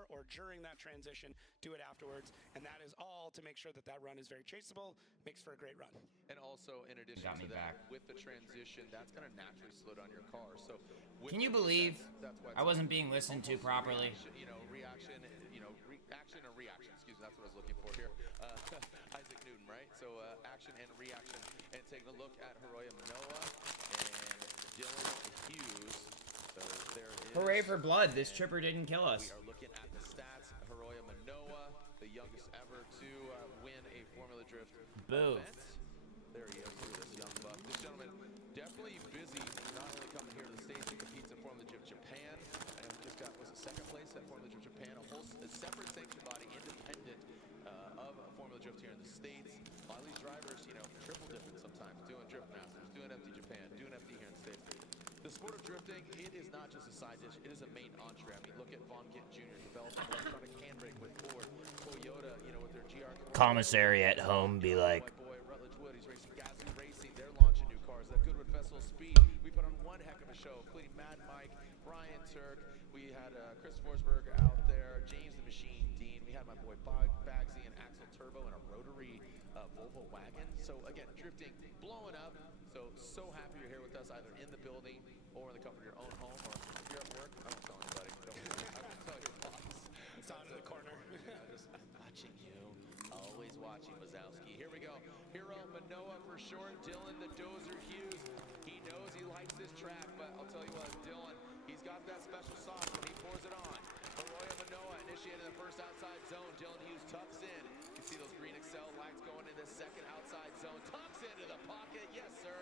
before or during that transition, do it afterwards. And that is all to make sure that that run is very chaseable, makes for a great run. And also, in addition Got to me that, back. with the transition, that's going to naturally slow down your car. So, with Can you it, believe that's why I wasn't being listened to properly? reaction, action and reaction. Excuse me, that's what I was looking for here. Isaac Newton, right? So, action and reaction. And taking a look at Hiroya Manoa and Dylan Hughes. So there is. Hooray for blood! This tripper didn't kill us. We are looking at the stats. Hiroya Manoa, the youngest ever to win a Formula Drift Boo. event. There he is, look at this young buck. This gentleman definitely busy, not only coming here to the States, he competes in Formula Drift Japan. I know he just got, was it second place at Formula Drift Japan? A separate sanction body, independent of Formula Drift here in the States. A lot of these drivers, triple dipping sometimes, doing Drift Masters, doing FD Japan, doing FD here in the States. The sport of drifting, it is not just a side dish, it is a main entree. I mean, look at Von Gittin Jr. developing electronic handbrake with Ford. Toyota, with their GR. Commissary at home be like, My boy, Rutledge Wood, he's racing Gasly Racing. They're launching new cars. That Goodwood Festival Speed, we put on one heck of a show, including Mad Mike, Brian Turk. We had Chris Forsberg out there, James the Machine Dean. We had my boy Bagsy and Axel Turbo in a rotary Volvo wagon. So again, drifting, blowing up. So happy you're here with us, either in the building or in the comfort of your own home, or if you're at work. I won't tell anybody. I won't tell your boss. It's out in the corner. Just watching you. Always watching Wazowski. Here we go. Hiro Manoa for short. Dylan the Dozer Hughes. He knows he likes this track, but I'll tell you what, Dylan, he's got that special sauce when he pours it on. Hiroya Manoa initiated the first outside zone. Dylan Hughes tucks in. You see those green Excel lights going in the second outside zone. Tucks into the pocket. Yes, sir.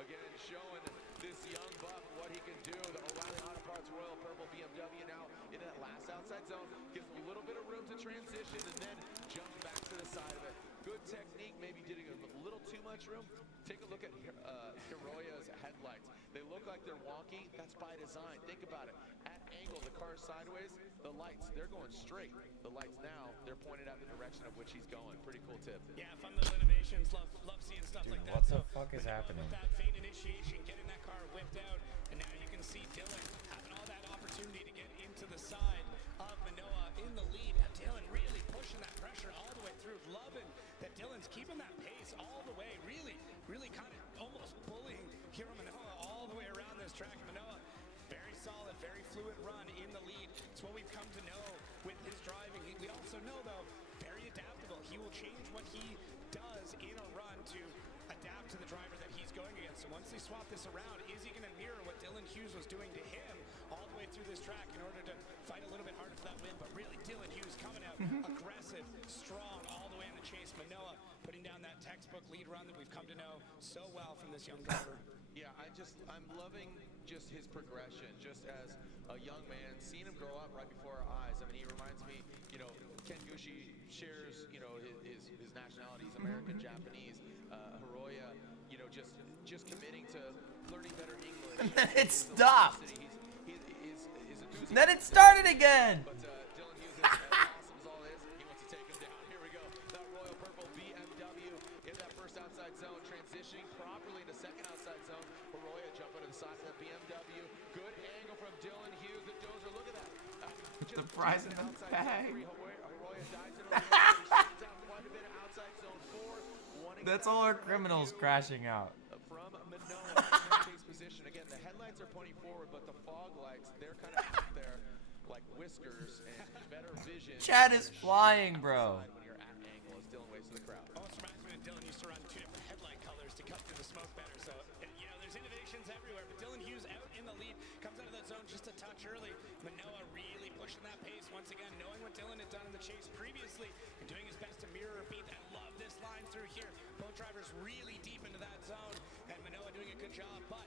Again, showing this young buck what he can do. The O'Reilly Auto Parts Royal Purple BMW now in that last outside zone. Gives him a little bit of room to transition and then jumps back to the side of it. Good technique, maybe getting a little too much room. Take a look at Hiroya's headlights. They look like they're wonky. That's by design. Think about it. At angle, the car's sideways. The lights, they're going straight. The lights now, they're pointed out the direction of which he's going. Pretty cool tip. Yeah, fun little innovations. Love seeing stuff like that. What the fuck is happening? With that feint initiation, getting that car whipped out, and now you can see Dylan having all that opportunity to get into the side of Manoa in the lead. Now Dylan really pushing that pressure all the way through. Loving that Dylan's keeping that pace all the way. Really kind of almost bullying Hiro Manoa all the way around this track. Manoa, very solid, very fluid run in the lead. It's what we've come to know with his driving. We also know, though, very adaptable. He will change what he does in a run to adapt to the driver that he's going against. So once they swap this around, is he going to mirror what Dylan Hughes was doing to him all the way through this track in order to fight a little bit harder for that win? But really, Dylan Hughes coming out aggressive, strong, all the way in the chase. Manoa putting down that textbook lead run that we've come to know so well from this young driver. Yeah, I'm loving just his progression, just as a young man, seeing him grow up right before our eyes. I mean, he reminds me, Ken Gushi shares, his nationality. He's American, Japanese. Hiroya, just committing to learning better English. And then it stopped. His Then it started again. But Dylan Hughes, as awesome as all is, he wants to take him down. Here we go. That Royal Purple BMW in that first outside zone, transitioning properly into second outside zone. Hiroya jumping to the side of the BMW. Good angle from Dylan Hughes. The Dozer, look at that. The prize in the bag. Hiroya dives into the down quite a bit of outside zone 4. That's all our criminals crashing out. From Manoa in chase position. Again, the headlights are pointing forward, but the fog lights, they're kind of out there like whiskers and better vision. Chad is flying, bro. When you're at angle, as Dylan waves to the crowd. Almost reminds me that Dylan used to run two different headlight colors to cut through the smoke better. So, there's innovations everywhere. But Dylan Hughes out in the lead, comes out of that zone just a touch early. Manoa really pushing that pace once again, knowing what Dylan had done in the chase previously and doing his best to mirror or beat that. Love this line through here. Both drivers really deep into that zone, and Manoa doing a good job. But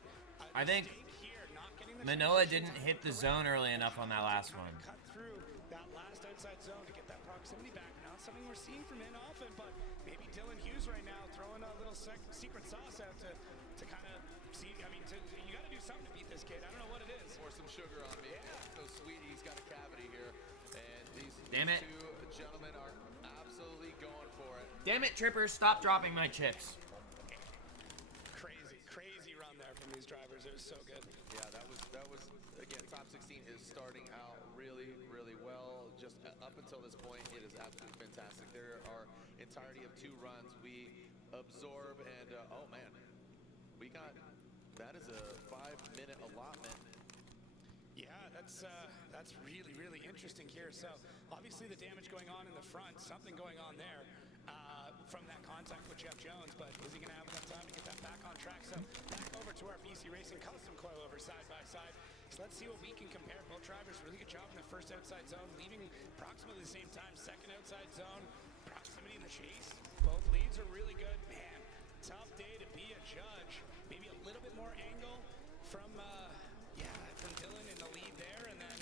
I think here, not getting the Manoa didn't hit the zone early enough on that last one. Cut through that last outside zone to get that proximity back. Not something we're seeing from him often, but maybe Dylan Hughes right now throwing a little secret sauce out to kind of see. I mean, you got to do something to beat this kid. I don't know what it is. Pour some sugar on me. Yeah. So sweetie, he's got a cavity here, and these two gentlemen are absolutely going for it. Damn it, Tripper, stop dropping my chips. Crazy run there from these drivers. It was so good. Yeah, that was again, top 16 is starting out really, really well. Just up until this point, it is absolutely fantastic. There are entirety of 2 runs. We absorb and, oh man, that is a 5-minute allotment. Yeah, that's really, really interesting here. So obviously the damage going on in the front, something going on there from that contact with Jeff Jones, but is he going to have enough time to get that back on track? So back over to our BC Racing custom coilover side by side. So let's see what we can compare. Both drivers really good job in the first outside zone, leaving approximately the same time. Second outside zone, proximity in the chase. Both leads are really good. Man, tough day to be a judge. Maybe a little bit more angle from Dylan in the lead there, and then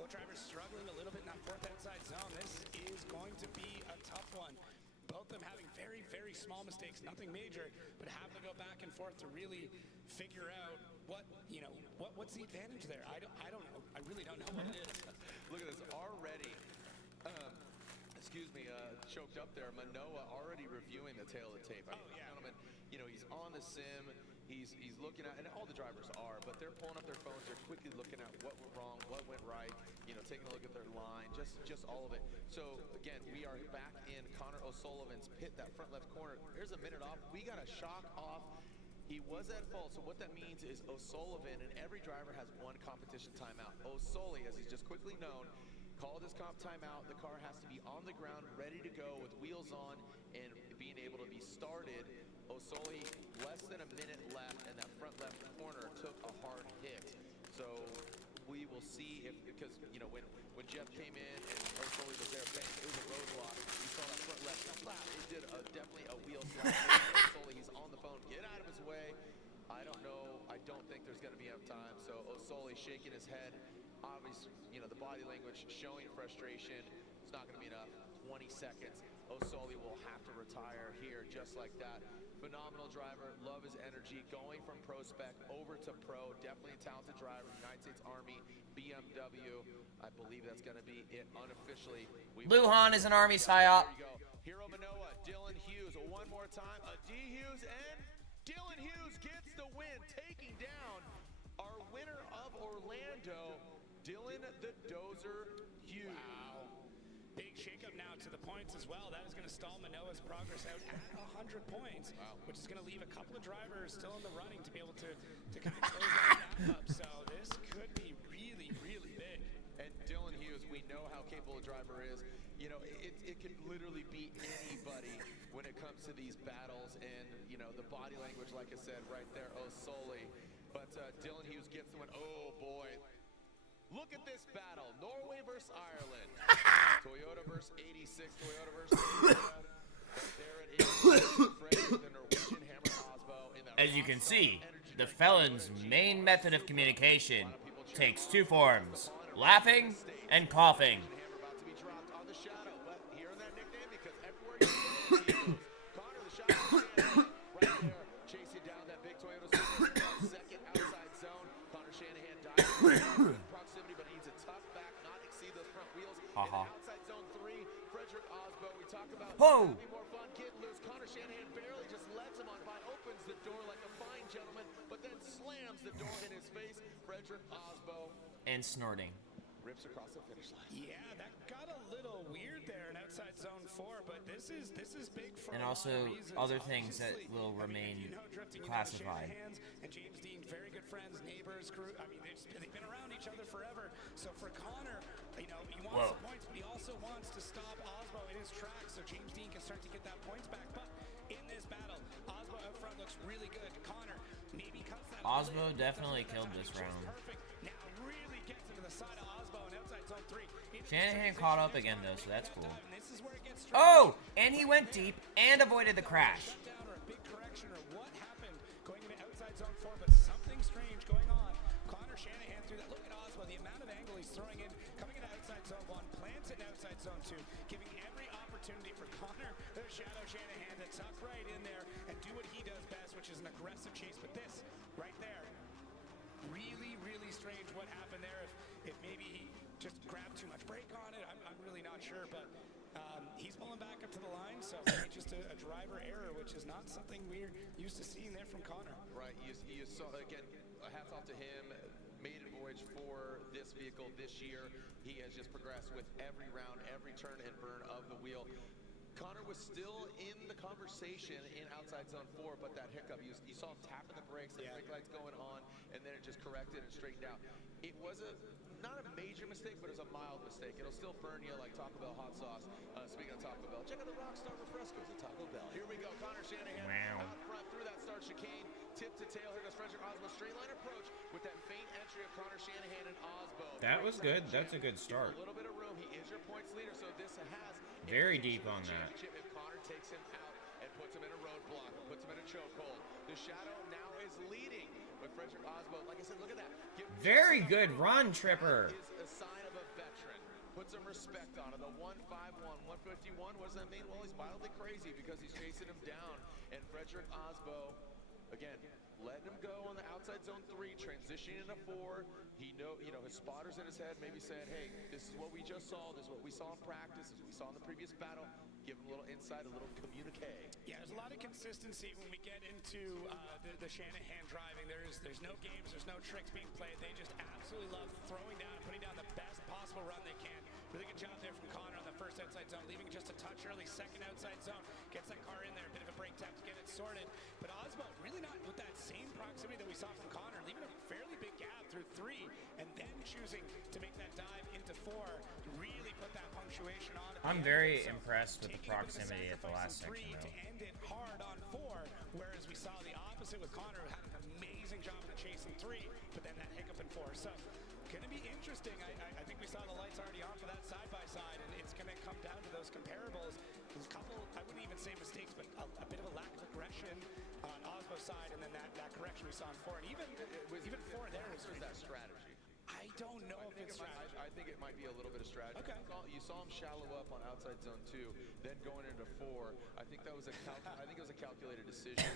both drivers struggling a little bit in that fourth outside zone. This is going to be a tough one. Both of them having very, very small mistakes, nothing major, but having to go back and forth to really figure out what's the advantage there. I don't know. I really don't know what it is. Look at this already. Choked up there. Manoa already reviewing the tail of the tape. Oh yeah, gentlemen. He's on the sim. He's looking at, and all the drivers are, but they're pulling up their phones. They're quickly looking at what went wrong, what went right. Taking a look at their line, just all of it. So again, we are back in Connor O'Sullivan's pit, that front left corner. There's a minute off. We got a shock off. He was at fault, so what that means is O'Sullivan, and every driver has 1 competition timeout. O'Sully, as he's just quickly known, called his comp timeout. The car has to be on the ground, ready to go with wheels on and being able to be started. O'Sully, less than a minute left, and that front left corner took a hard hit. So we will see because when Jeff came in and O'Sully was there, bang, it was a roadblock. You saw that front left slap. It did definitely a wheel slap. O'Sully, he's on the phone. Get out of his way. I don't know. I don't think there's going to be enough time. So O'Sully shaking his head. Obviously, the body language showing frustration. It's not going to be enough. 20 seconds. O'Sully will have to retire here just like that. Phenomenal driver. Love his energy. Going from pro spec over to pro. Definitely a talented driver. United States Army, BMW. I believe that's going to be it unofficially. Lujan is an Army psyop. There you go. Hiro Manoa, Dylan Hughes. One more time. D. Hughes, and Dylan Hughes gets the win, taking down our winner of Orlando, Dylan the Dozer Hughes. Wow. Big shakeup now to the points as well. That is going to stall Manoa's progress out at 100 points, which is going to leave a couple of drivers still in the running to be able to kind of close that gap up. So this could be really, really big. And Dylan Hughes, we know how capable a driver is. It could literally beat anybody when it comes to these battles. And, the body language, like I said, right there, O'Sully. But Dylan Hughes gets the win. Oh, boy. Look at this battle. Norway versus Ireland. Toyota versus 86. Toyota versus Toyota. But there it is. The Norwegian Hammer Osbo. As you can see, the felon's main method of communication takes 2 forms: laughing and coughing. Hammer about to be dropped on the shadow. But hearing that nickname because everywhere you go, he goes. Connor, the shadow right there, chasing down that big Toyota Supra. Second outside zone. Connor Shanahan dives. Proximity, but needs a tough back, not exceed those front wheels. Outside zone 3, Frederick Osbo. We talk about having more fun, getting loose. Connor Shanahan barely just lets him on by, opens the door like a fine gentleman, but then slams the door in his face. Frederick Osbo. And snorting. Rips across the finish line. Yeah, that got a little weird there in outside zone 4, but this is big for And a lot also of reasons. other things that Obviously, will remain drifting, classified. Shanahan's and James Dean, very good friends, neighbors, crew. I mean, they've been around each other forever. So for Connor, he wants the points, but he also wants to stop Osbo in his tracks so James Dean can start to get that points back. But in this battle, Osbo out front looks really good. Connor maybe cuts that. Osbo definitely killed this round. Perfect. Now really gets into the side of Osbo in outside zone 3. Shanahan caught up again though, so that's cool. This is where it gets Oh, and he went deep and avoided the crash. Shutdown or a big correction or what happened going into outside zone 4, but something strange going on. Connor Shanahan through that. Look at Osbo, the amount of angle he's throwing in, coming into outside zone 1, plants it in outside zone 2, giving every opportunity for Connor, there's Shadow Shanahan, to tuck right in there and do what he does best, which is an aggressive chase. But this right there, really, really strange what happened there. If maybe he just grabbed too much brake on it, I'm really not sure, but he's pulling back up to the line, so maybe just a driver error, which is not something we're used to seeing there from Connor. Right, you saw, again, hats off to him, maiden voyage for this vehicle. vehicle this year. He has just progressed with every round, every turn and burn of the wheel. Connor was still in the conversation in outside zone 4, but that hiccup, you saw him tapping the brakes, the brake lights going on, and then it just corrected and straightened out. It was not a major mistake, but it was a mild mistake. It'll still burn you like Taco Bell hot sauce. Speaking of Taco Bell, check out the Rockstar Refrescos at Taco Bell. Here we go, Connor Shanahan out front through that start chicane, tip to tail. Here goes Frederick Osbo, straight line approach with that faint entry of Connor Shanahan and Osbo. That was good. That's a good start. A little bit of room. He is your points leader, so this has very deep on that. If Connor takes him out and puts him in a roadblock, puts him in a chokehold, the Shadow now is leading with Frederick Osbo. Like I said, look at that. Very good run, Tripper. Is a sign of a veteran. Put some respect on it. The 151, 151. What does that mean? Well, he's wildly crazy because he's chasing him down. And Frederick Osbo, again, letting him go on the outside zone 3, transitioning into 4. He his spotters in his head maybe saying, hey, this is what we just saw. This is what we saw in practice. This is what we saw in the previous battle. Give him a little insight, a little communique. Yeah, there's a lot of consistency when we get into the Shanahan driving. There's no games, there's no tricks being played. They just absolutely love throwing down, putting down the best possible run they can. Really good job there from Connor on the first outside zone, leaving just a touch early, second outside zone. Gets that car in there, a bit of a brake tap to get it sorted. But Osbo really not with that same proximity that we saw from Connor, leaving a fairly big gap through 3, and then choosing to make that dive into 4, really put that punctuation on. I'm very impressed with the proximity at the last section, to end it hard on 4, whereas we saw the opposite with Connor, who had an amazing job in the chase in 3, but then that hiccup in 4. So, gonna be interesting. I think we saw the lights already on for that side-by-side, and it's gonna come down to those comparables. There's a couple, I wouldn't even say mistakes, but a bit of a lack of aggression on Osbo's side, and then that correction we saw in 4. And even 4 there was that strategy. I don't know if it's strategy. I think it might be a little bit of strategy. Okay. You saw him shallow up on outside zone 2, then going into 4. I think that was I think it was a calculated decision.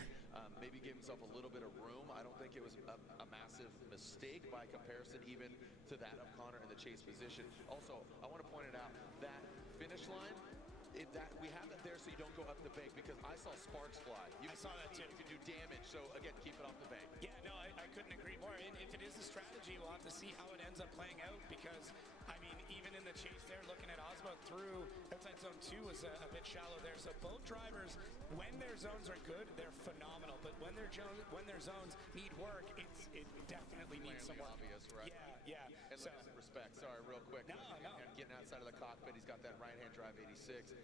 Maybe gave himself a little bit of room. I don't think it was a massive mistake by comparison even to that of Connor in the chase position. Also, I want to point it out, that finish line, that we have it there so you don't go up the bank, because I saw sparks fly. I saw that too. You can do damage, so again, keep it off the bank. Yeah, no, I couldn't agree more. And if it is a strategy, we'll have to see how it ends up playing out, because, I mean, even in the chase there, looking at Osbo through outside zone 2 was a bit shallow there. So both drivers, when their zones are good, they're phenomenal. But when their zones need work, it definitely needs some work. Obvious, right? Yeah. And So, respect, sorry, real quick. No. Getting outside of the cockpit, he's got that right-hand drive 86.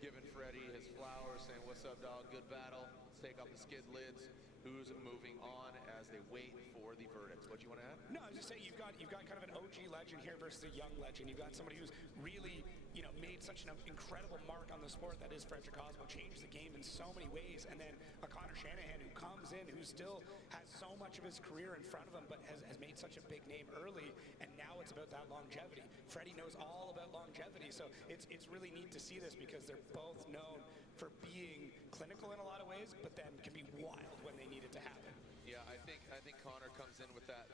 Giving Freddie his flowers, saying, what's up, dog? Good battle. Let's take off the skid lids. Who's moving on as they wait for the verdicts? What do you want to add? No, I was just saying you've got kind of an OG legend here versus a young legend. You've got somebody who's really, made such an incredible mark on the sport that is Frederick Osbo, changed the game in so many ways, and then a Connor Shanahan who comes in, who still has so much of his career in front of him, but has made such a big name early, and now it's about that longevity. Freddie knows all about longevity, so it's really neat to see this, because they're both known for being clinical in a lot of ways, but then can be wild when they need it to happen. Yeah, I think Connor comes in with that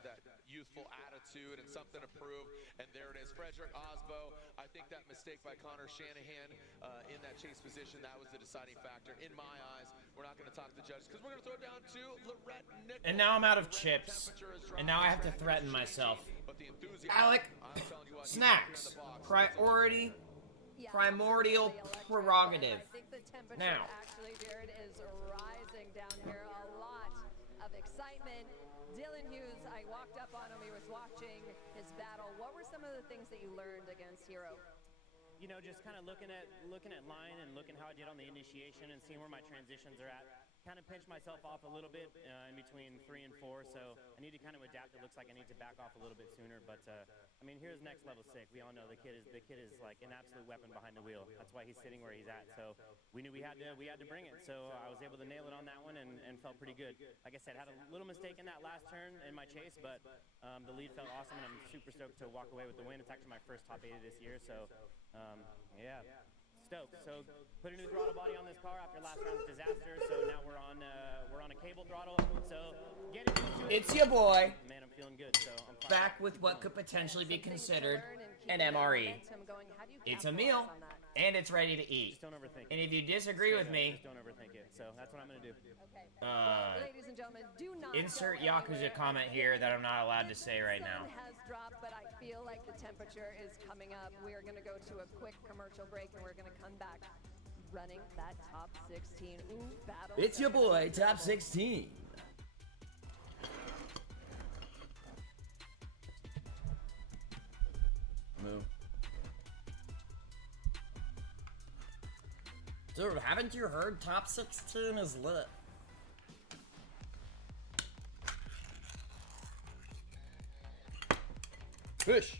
youthful attitude and something to prove, and there it is, Frederick Osbo. I think that mistake by Connor Shanahan in that chase position, that was the deciding factor. In my eyes, we're not going to talk to the judges, because we're going to throw it down to Lorette Nichols. And now I'm out of chips, and now I have to threaten myself. Alec, snacks, primordial prerogative. I think the temperature Now. actually, Jared, is rising down here. A lot of excitement. Dylan Hughes, I walked up on him. He was watching his battle. What were some of the things that you learned against Hero? Just kind of looking at line and looking how I did on the initiation and seeing where my transitions are at. Kind of pinched myself off a little bit in between 3 and 4, so I need to kind of adapt. It looks like I need to back off a little bit sooner, but I mean, here's next level sick. We all know the kid is like an absolute weapon behind the wheel. That's why he's sitting where he's at. So we knew we had to bring it. So I was able to nail it on that one and felt pretty good. Like I said, had a little mistake in that last turn in my chase, but the lead felt awesome, and I'm super stoked to walk away with the win. It's actually my first top 80 this year, so yeah. Stoked. So put a new throttle body on this car after last round's disaster. So now we're on a cable throttle. So getting into it. It's your boy, Man, I'm feeling good. So I'm fine. back with what could potentially be considered an MRE. It's a meal, and it's ready to eat. Just don't overthink it. And if you disagree with me, Just don't overthink it. So that's what I'm gonna do. Okay. Well, ladies and gentlemen, do not insert go Yakuza anywhere. comment here that I'm not allowed to say right The now. sun has dropped, but I feel like the temperature is coming up. We are going to go to a quick commercial break, and we're going to come back running that top 16. Ooh, battle. It's your boy, Top 16. Moo. Dude, haven't you heard Top 16 is lit? Push.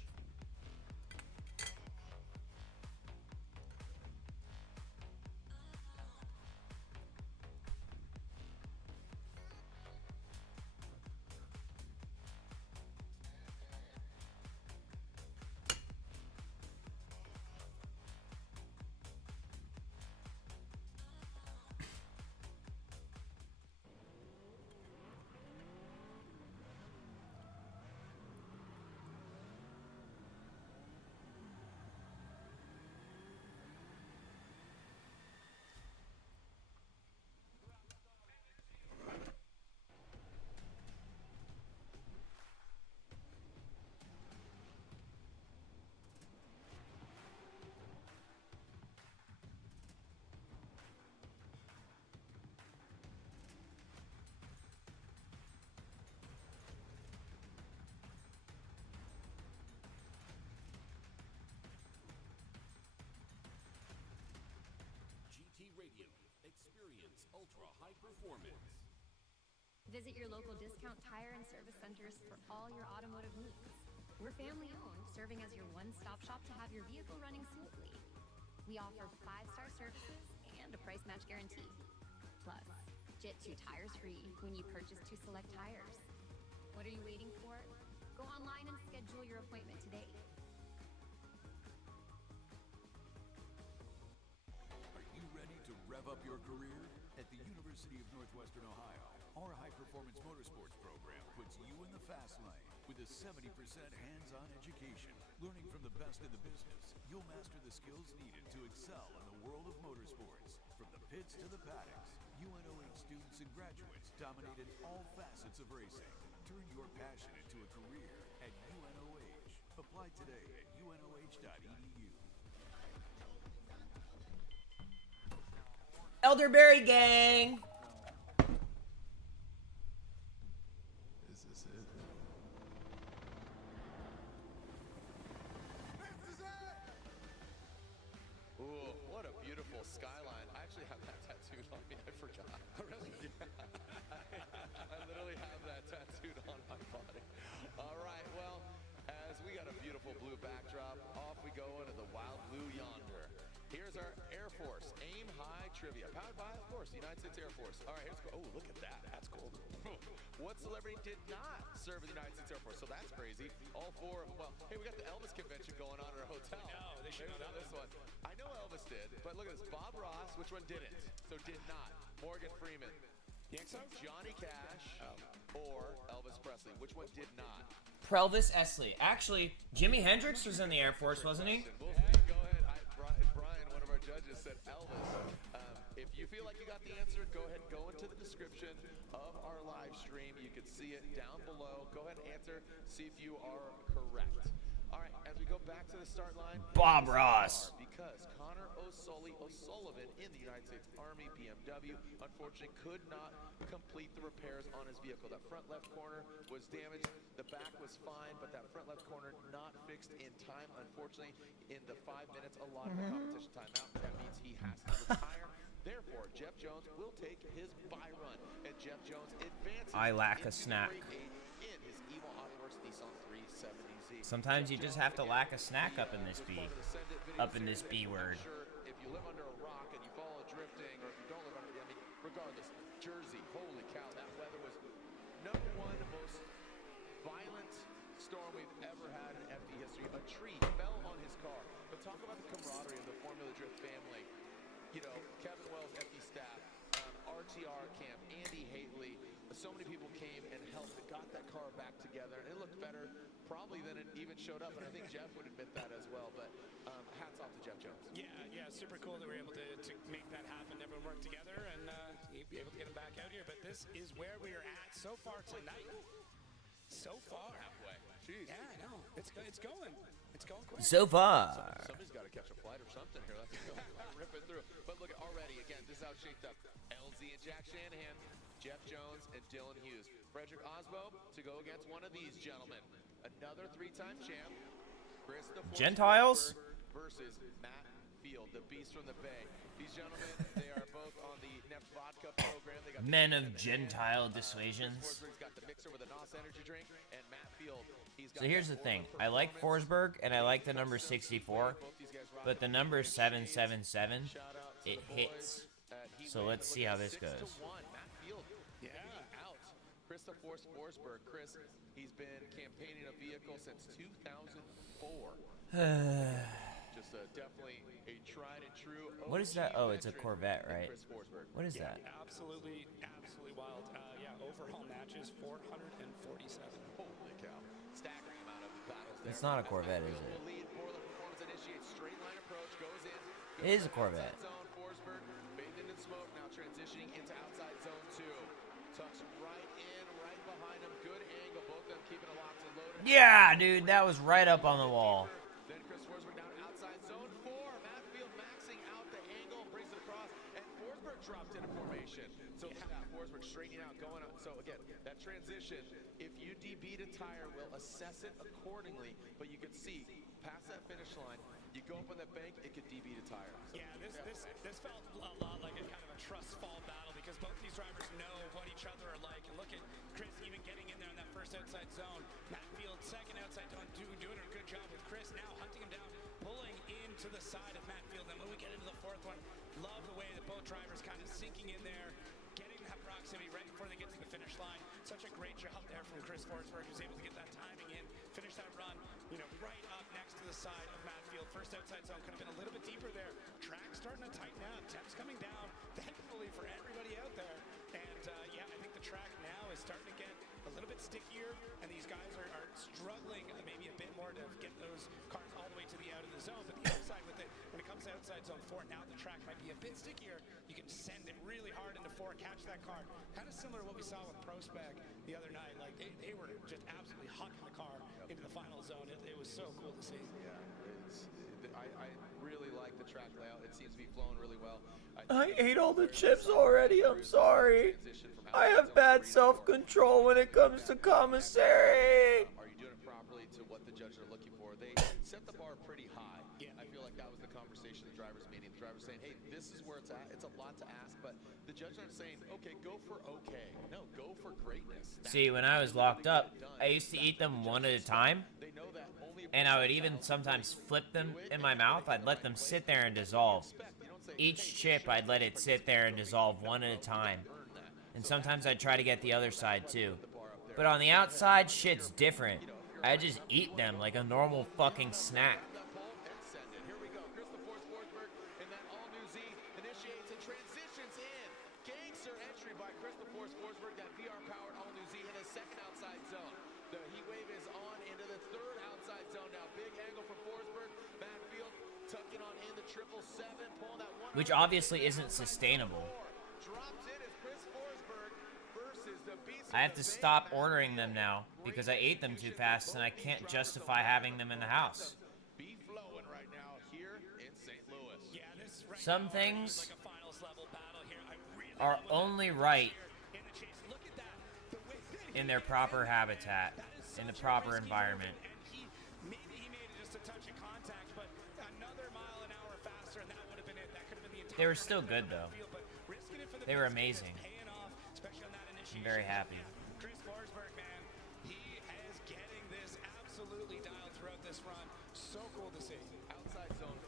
Radio. Experience ultra-high performance. Visit your local discount tire and service centers for all your automotive needs. We're family-owned, serving as your one-stop shop to have your vehicle running smoothly. We offer 5-star services and a price match guarantee. Plus, get 2 tires free when you purchase 2 select tires. What are you waiting for? Go online and schedule your appointment today. Are you ready to rev up your career? At the University of Northwestern Ohio, our high-performance motorsports program puts you in the fast lane with a 70% hands-on education. Learning from the best in the business, you'll master the skills needed to excel in the world of motorsports. From the pits to the paddocks, UNOH students and graduates dominated all facets of racing. Turn your passion into a career at UNOH. Apply today at unoh.edu. Elderberry Gang! Is this it? Ooh, what a beautiful skyline. I actually have that tattooed on me. I forgot. Really? Yeah. I literally have that tattooed on my body. All right, well, as we got a beautiful blue backdrop, off we go into the wild blue yonder. Here's our Air Force Aim High Trivia, powered by, of course, the United States Air Force. All right, here's oh, look at that. That's cool. What celebrity did not serve in the United States Air Force? So that's crazy. All 4 of them. Well, hey, we got the Elvis convention going on at our hotel. No, they should know this one. I know Elvis did, but look at this. Bob Ross, which one didn't? So did not. Morgan Freeman. You think so? Johnny Cash or Elvis Presley. Which one did not? Prelvis Esley. Actually, Jimi Hendrix was in the Air Force, wasn't he? We'll see. Go ahead. Brian, one of our judges, said Elvis. If you feel like you got the answer, go ahead and go into the description of our live stream. You can see it down below. Go ahead and answer. See if you are correct. All right, as we go back to the start line. Bob Ross. Because Connor O'Sullivan in the United States Army BMW unfortunately could not complete the repairs on his vehicle. That front left corner was damaged. The back was fine, but that front left corner not fixed in time. Unfortunately, in the 5 minutes allotted the competition timeout, that means he has to retire. Therefore, Jeff Jones will take his bye run, and Jeff Jones advances. I lack a into snack. the Great Eight in his Evo Autoworks Nissan 370Z. Sometimes you just have to lack a snack up in this B. Up in this B word. I'm sure if you live under a rock and you follow drifting, or if you don't live under, I mean, regardless, Jersey, holy cow, that weather was number one most violent storm we've ever had in FD history. A tree fell on his car. But talk about the camaraderie of the Formula Drift family. You know, Kevin Wells, FD staff, RTR camp, Andy Haley, so many people came and helped, got that car back together, and it looked better probably than it even showed up, and I think Jeff would admit that as well, but hats off to Jeff Jones. Yeah, super cool that we were able to make that happen. Everyone worked together and be able to get him back out here, but this is where we are at so far tonight. So far. Halfway. Jeez. Yeah, I know. It's going. It's going quick. So far. Somebody's got to catch a flight or something here. Let's go. Rip it through. But look, already, again, this is how it's shaped up. LZ and Jack Shanahan, Jeff Jones, and Dylan Hughes. Frederick Osbo to go against one of these gentlemen. Another 3-time champ. Chris the Force Gentiles? versus Matt Field, the beast from the Bay. These gentlemen, they are both on the Neft Vodka program. They got Men of Gentile dissuasions. Forsberg's got the mixer with a NOS energy drink, and Matt Field, he's got So here's the thing. I like Forsberg and I like the number 64, but the number 777, it hits. So let's see how this goes. Matt Field, out. Chris the Force Forsberg. Chris, he's been campaigning a vehicle since 2004. Just definitely a tried and true. What is that? Oh, it's a Corvette, right? Chris Forsberg. What is that? Absolutely wild. Yeah, overall matches 447. Holy cow. Staggering amount of battles there. It's not a Corvette, is it? Lead Borland Performance initiates straight line approach, goes in. It is a Corvette. Zone, Forsberg, bathed in smoke, now transitioning into outside zone 2. Tucks right in, right behind him. Good angle, both of them keeping it locked and loaded. Yeah, dude, that was right up on the wall. Then Chris Forsberg down outside zone 4. Matt Field maxing out the angle, brings it across, and Forsberg dropped into formation. So Forsberg straightening out, going up. So again, that transition, if you DB to tire, we'll assess it accordingly. But you can see, past that finish line, you go up on that bank, it could DB to tire. So, Yeah, this felt a lot like a kind of a trust fall battle because both these drivers know what each other are like. And look at Chris even getting in there in that first outside zone. Matt Field second outside zone, doing a good job with Chris now hunting him down, pulling into the side of Matt Field. And when we get into the fourth one, love the way that both drivers kind of sinking in there, getting that proximity right before they get to the finish line. Such a great job there from Chris Forsberg, who's able to get that timing in, finish that run, right up next to the side of Matt Field. First outside zone could have been a little bit deeper there. Track starting to tighten up. Temps coming down, thankfully for everybody out there. And yeah, I think the track now is starting to get a little bit stickier, and these guys are struggling maybe a bit more to get those cars all the way to the out of the zone. But the outside with it, when it comes to outside zone 4, now the track might be a bit stickier. You can send it really hard into 4, catch that car. Kind of similar to what we saw with Prospec the other night. Like they were just absolutely hucking the car into the final zone. It was so cool to see. Yeah, I really like the track layout. It seems to be flowing really well. I ate all the chips already. I'm sorry. I have bad self-control when it comes to commissary. Are you doing it properly to what the judges are looking for? They set the bar pretty high. Yeah. I feel like that was the conversation the drivers meeting. The drivers saying, hey, this is where it's at. It's a lot to ask, but the judges aren't saying, okay, go for okay. No, go for greatness. See, when I was locked up, I used to eat them one at a time, They know that only and I would even sometimes flip them in my mouth. I'd let them sit there and dissolve. Each chip, I'd let it sit there and dissolve one at a time. And sometimes I'd try to get the other side too. But on the outside, shit's different. I just eat them like a normal fucking snack. Here we go. Chris the Force Forsberg in that all-new Z initiates and transitions in. Gangster entry by Chris the Force Forsberg. That VR-powered all-new Z in the second outside zone. The heat wave is on into the third outside zone now. Big angle from Forsberg. Matt Field tucking on in the 777, pulling that one. Which obviously isn't sustainable. Drops in as Chris Forsberg versus the beast. I have to stop ordering them now because I ate them too fast and I can't justify having them in the house. Be flowing right now here in St. Louis. Yeah, this right Some now things is like a finals level battle here. I really are love what only that right in the chase. Look at that. The way in their proper habitat, in the proper environment. Maybe he made just a touch of contact, but another mile an hour faster, and that would have been it. That could have been the entire. They were still good though. field, but risking it for the They were best, amazing. it's paying off, especially on that I'm initiation. very happy. Chris Forsberg, man, he is getting this absolutely dialed throughout this run. So cool to see. Outside zone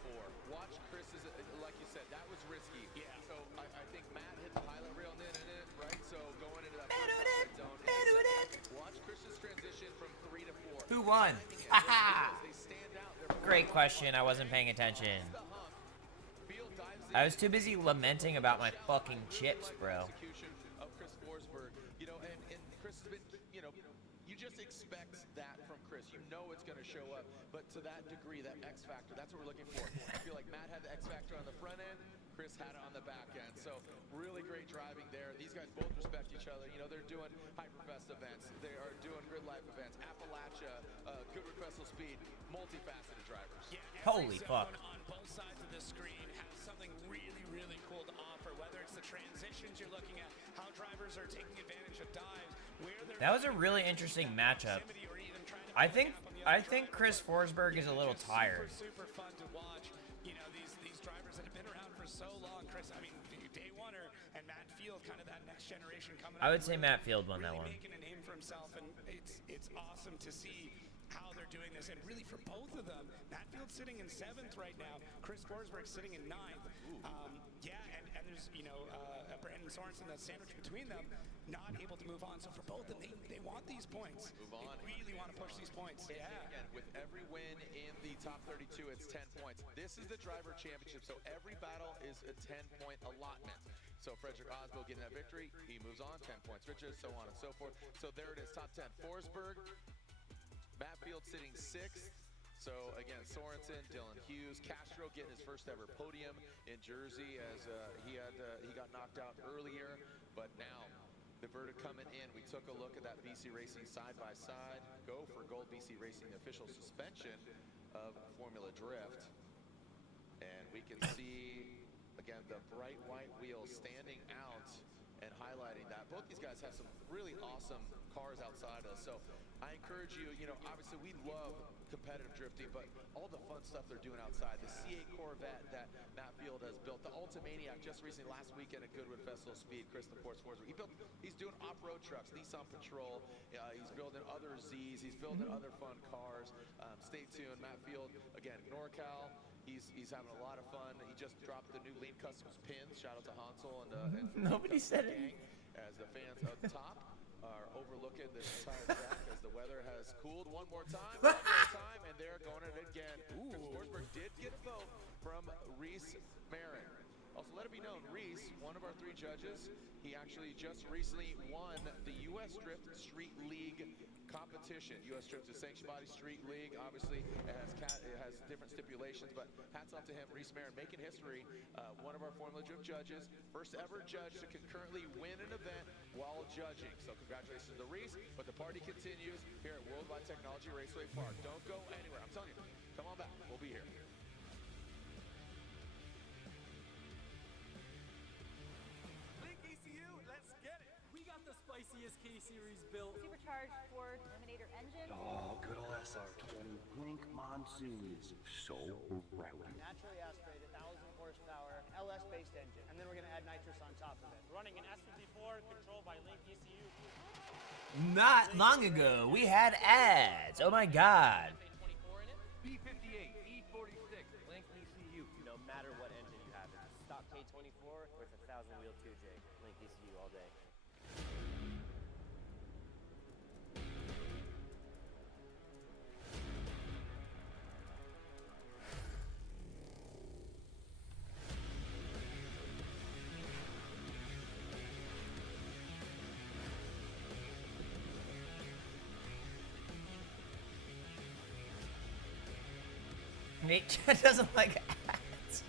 4. Watch Chris's, like you said, that was risky. Yeah. So I think Matt hit the highlight reel, right? So going into that first outside zone. Watch Chris's transition from 3 to 4. Who won? Haha! They stand out. They're Great question. I wasn't paying attention. the hump. Field dives in. I was too busy lamenting about my fucking chips, bro. Execution of Chris Forsberg. And Chris has been, you just expect that from Chris. You know it's going to show up, but to that degree, that X factor, that's what we're looking for. I feel like Matt had the X factor on the front end, Chris had it on the back end. So really great driving there. These guys both respect each other. You know, they're doing Hyperfest events. They are doing Grid Life events. Appalachia, Goodwood Festival Speed, multifaceted drivers. Yeah, Holy every fuck. zone on both sides of the screen has something really, really cool to offer, whether it's the transitions you're looking at, how drivers are taking advantage of dives, where they're... That was a really interesting matchup. I think Chris Forsberg is a little tired. Super fun to watch. You know, these drivers that have been around for so long. Chris, I mean, day oneer and Matt Field, kind of that next generation coming up. I would say Matt Field won that one. Making a name for himself, and it's awesome to see how they're doing this, and really for both of them. Matt Field's sitting in 7th right now. Chris Forsberg's sitting in 9th. And there's, you know, Brandon Sorensen, that sandwich between them, not able to move on. So for both of them, they want these points. Move on. They really want to push these points. Yeah. Again, with every win in the top 32, it's 10 points. This is the driver championship, so every battle is a 10-point allotment. So Frederick Osbo getting that victory, he moves on, 10 points richer, so on and so forth. So there it is, top 10. Forsberg, Matt Field sitting 6th. So again, Sorensen, Dylan Hughes, Castro getting his first ever podium in Jersey as he got knocked out earlier, but now the verdict coming in. We took a look at that BC Racing side-by-side. Go for gold. BC Racing, the official suspension of Formula Drift. And we can see, again, the bright white wheels standing out and highlighting that. Both these guys have some really awesome cars outside us. So I encourage you, you know, obviously we love competitive drifting, but all the fun stuff they're doing outside. The C8 Corvette that Matt Field has built, the Ultimaniac just recently last weekend at Goodwood Festival Speed, Chris LaPorte Forsberg. He's doing off-road trucks, Nissan Patrol. He's building other Zs. He's building other fun cars. Stay tuned. Matt Field, again, NorCal. He's having a lot of fun. He just dropped the new Lean Customs pins. Shout out to Hansel and Nobody said gang, as the fans up top are overlooking this entire track as the weather has cooled one more time, and they're going at it again. Chris Forsberg did get a vote from Reese Marin. Also, let it be known, Reese, one of our 3 judges, he actually just recently won the U.S. Drift Street League competition. U.S. Drift is sanctioned body street league. Obviously, it has different stipulations, but hats off to him, Reese Marin, making history. One of our Formula Drift judges, first ever judge to concurrently win an event while judging. So congratulations to Reese, but the party continues here at Worldwide Technology Raceway Park. Don't go anywhere. I'm telling you, come on back. We'll be here. The spiciest K-Series built. Supercharged Ford Eliminator engine. Oh, good old SR20 Blink Monsoon is so rowdy. Naturally aspirated, 1,000 horsepower, LS-based engine. And then we're going to add nitrous on top of it. Running an S54 controlled by Link ECU. Not long ago, we had ads. Oh my god. B58, E46, Link ECU. No matter what engine you have, it's a stock K24 or it's a 1,000-wheel 2J. Link ECU all day. Nate doesn't like ads.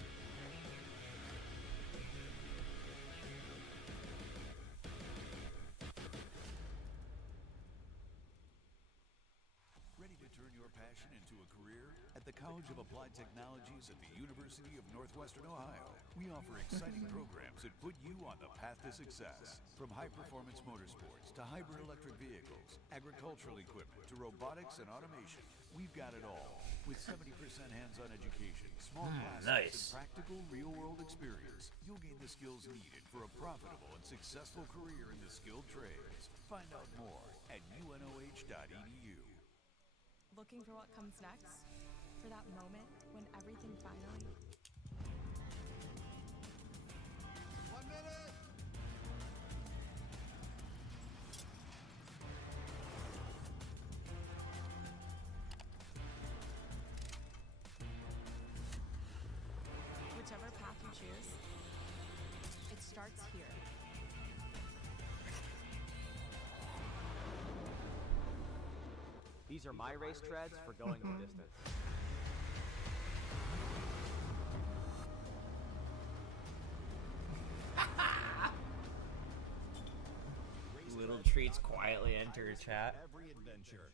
Ready to turn your passion into a career? At the College of Applied Technologies at the University of Northwestern Ohio, we offer exciting programs that put you on the path to success. From high-performance motorsports to hybrid electric vehicles, agricultural equipment to robotics and automation, we've got it all. With 70% hands-on education, small classes, nice. and practical real-world experience, you'll gain the skills needed for a profitable and successful career in the skilled trades. Find out more at unoh.edu. Looking for what comes next? For that moment when everything finally... 1 minute! Whichever path you choose, it starts here. These are my race treads for going the distance. Little treats quietly enter chat. Every adventure.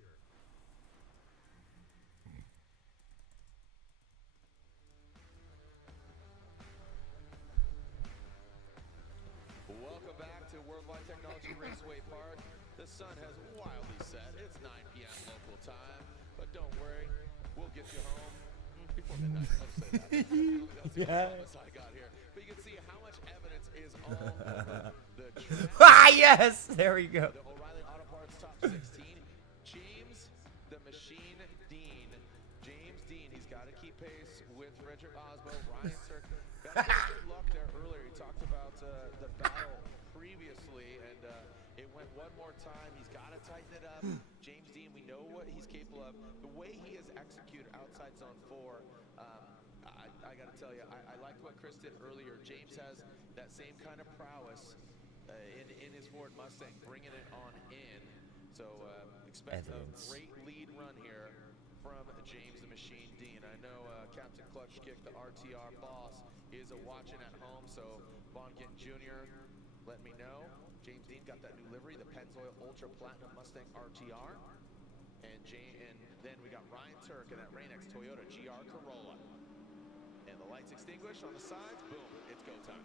Welcome back to Worldwide Technology Raceway Park. The sun has wildly set. It's 9 p.m. local time, but don't worry, we'll get you home before midnight. I'll say that. That's the promise I got here. But you can see how much evidence is all over the track. Ah, yes! There we go. The O'Reilly Auto Parts Top 16. James the Machine Dean. James Dean, he's got to keep pace with Frederick Osmo. Ryan Turk got some good luck there earlier. He talked about the battle previously, and it went one more time. He's got to tighten it up. James Dean, we know what he's capable of. The way he has executed outside zone 4, I got to tell you, I liked what Chris did earlier. James has that same kind of prowess in his Ford Mustang, bringing it on in. So expect a great lead run here from James the Machine Dean. I know Captain Clutch Kick, the RTR boss, is watching at home. So Bonkin Jr., let me know. James Dean got that new livery, the Pennzoil Ultra Platinum Mustang RTR. And then we got Ryan Turk in that Rain-X Toyota GR Corolla. And the lights extinguished on the sides. Boom, it's go time.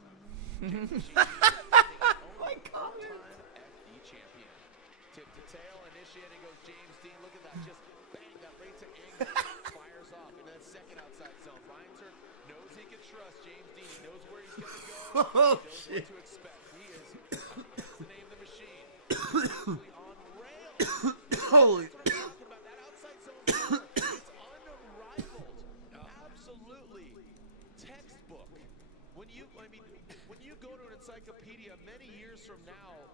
My comment. FD champion. Tip to tail, initiating goes James Dean. Look at that, just bang, that right to angle fires off into that second outside zone. Ryan Turk knows he can trust James Dean. He knows where he's going to go. Oh, he knows what to expect. He is, that's the name of the machine. Actually on rails. Holy. That's what I'm talking about. That outside zone, it's unrivaled. Absolutely textbook. When you go to an encyclopedia many years from now,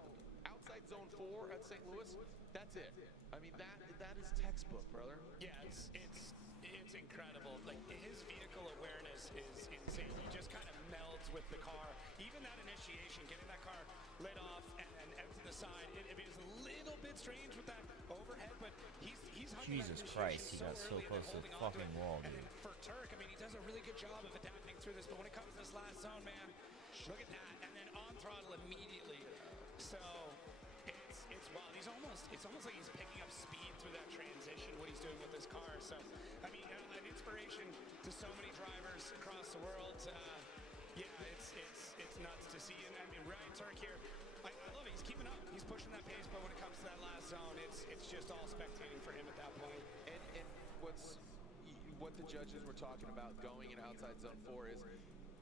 outside zone 4 at St. Louis, that's it. I mean, that is textbook, brother. Yeah, it's incredible. Like, his vehicle awareness is insane. He just kind of melds with the car. Even that initiation, getting that car lit off and out to the side, it was a little bit strange with that overhead, but he's Jesus Christ, he got so close to the fucking wall, and dude. then for Turk, I mean, he does a really good job of adapting through this, but when it comes to this last zone, man, look at that, and then on throttle immediately. So it's wild. It's almost like he's picking up speed through that transition, what he's doing with this car. So, I mean, an inspiration to so many drivers across the world. Yeah, it's nuts to see. And I mean, Ryan Turk here, I love it. He's keeping up. He's pushing that pace, but when it comes to that last zone, it's just all spectating for him at that point. And what the judges were talking about going in outside zone 4 is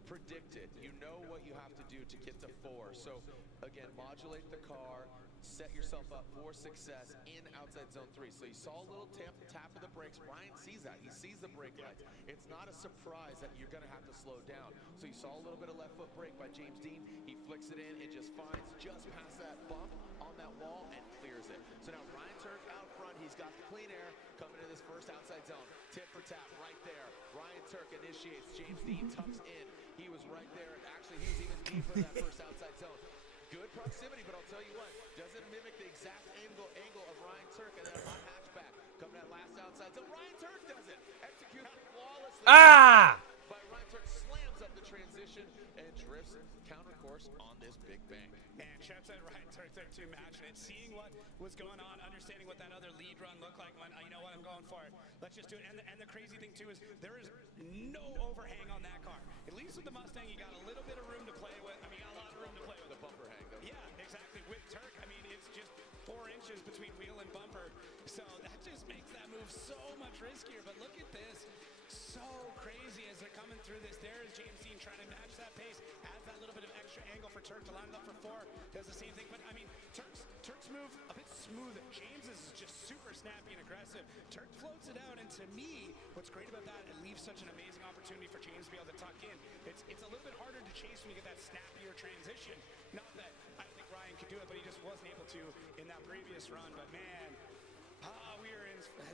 predicted. You know what you have to do to get to 4. So again, modulate the car, set yourself up for success in outside zone 3. So you saw a little tap of the brakes. Ryan sees that. He sees the brake lights. It's not a surprise that you're going to have to slow down. So you saw a little bit of left foot brake by James Dean. He flicks it in. It just finds just past that bump on that wall and clears it. So now Ryan Turk out front. He's got the clean air coming in this first outside zone. Tip for tap right there. Ryan Turk initiates. James Dean tucks in. He was right there. And actually, he was even deeper in that first outside zone. Good proximity, but I'll tell you what, doesn't mimic the exact angle of Ryan Turk and that hot hatchback coming that last outside zone. Ryan Turk does it. Executes flawlessly. Ah! But Ryan Turk slams up the transition and drifts counter course on this big bang. And shouts out Ryan Turk there too, matching it, seeing what was going on, understanding what that other lead run looked like. When you know what, I'm going for it. Let's just do it. And the crazy thing too is there is no overhang on that car. At least with the Mustang, you got a little bit of room to play with. I mean, you got a lot of room to play with. The bumper hang, though. Yeah, exactly. With Turk, I mean, it's just 4 inches between wheel and bumper. So that just makes that move so much riskier. But look at this. So crazy as they're coming through this. There is James Dean trying to match that pace. Adds that little bit of extra angle for Turk to line it up for 4. Does the same thing. But, I mean, Turk's move a bit smoother. James's is just super snappy and aggressive. Turk floats it out. And to me, what's great about that, it leaves such an amazing opportunity for James to be able to tuck in. It's a little bit harder to chase when you get that snappier transition. Not that I don't think Ryan could do it, but he just wasn't able to in that previous run. But, man,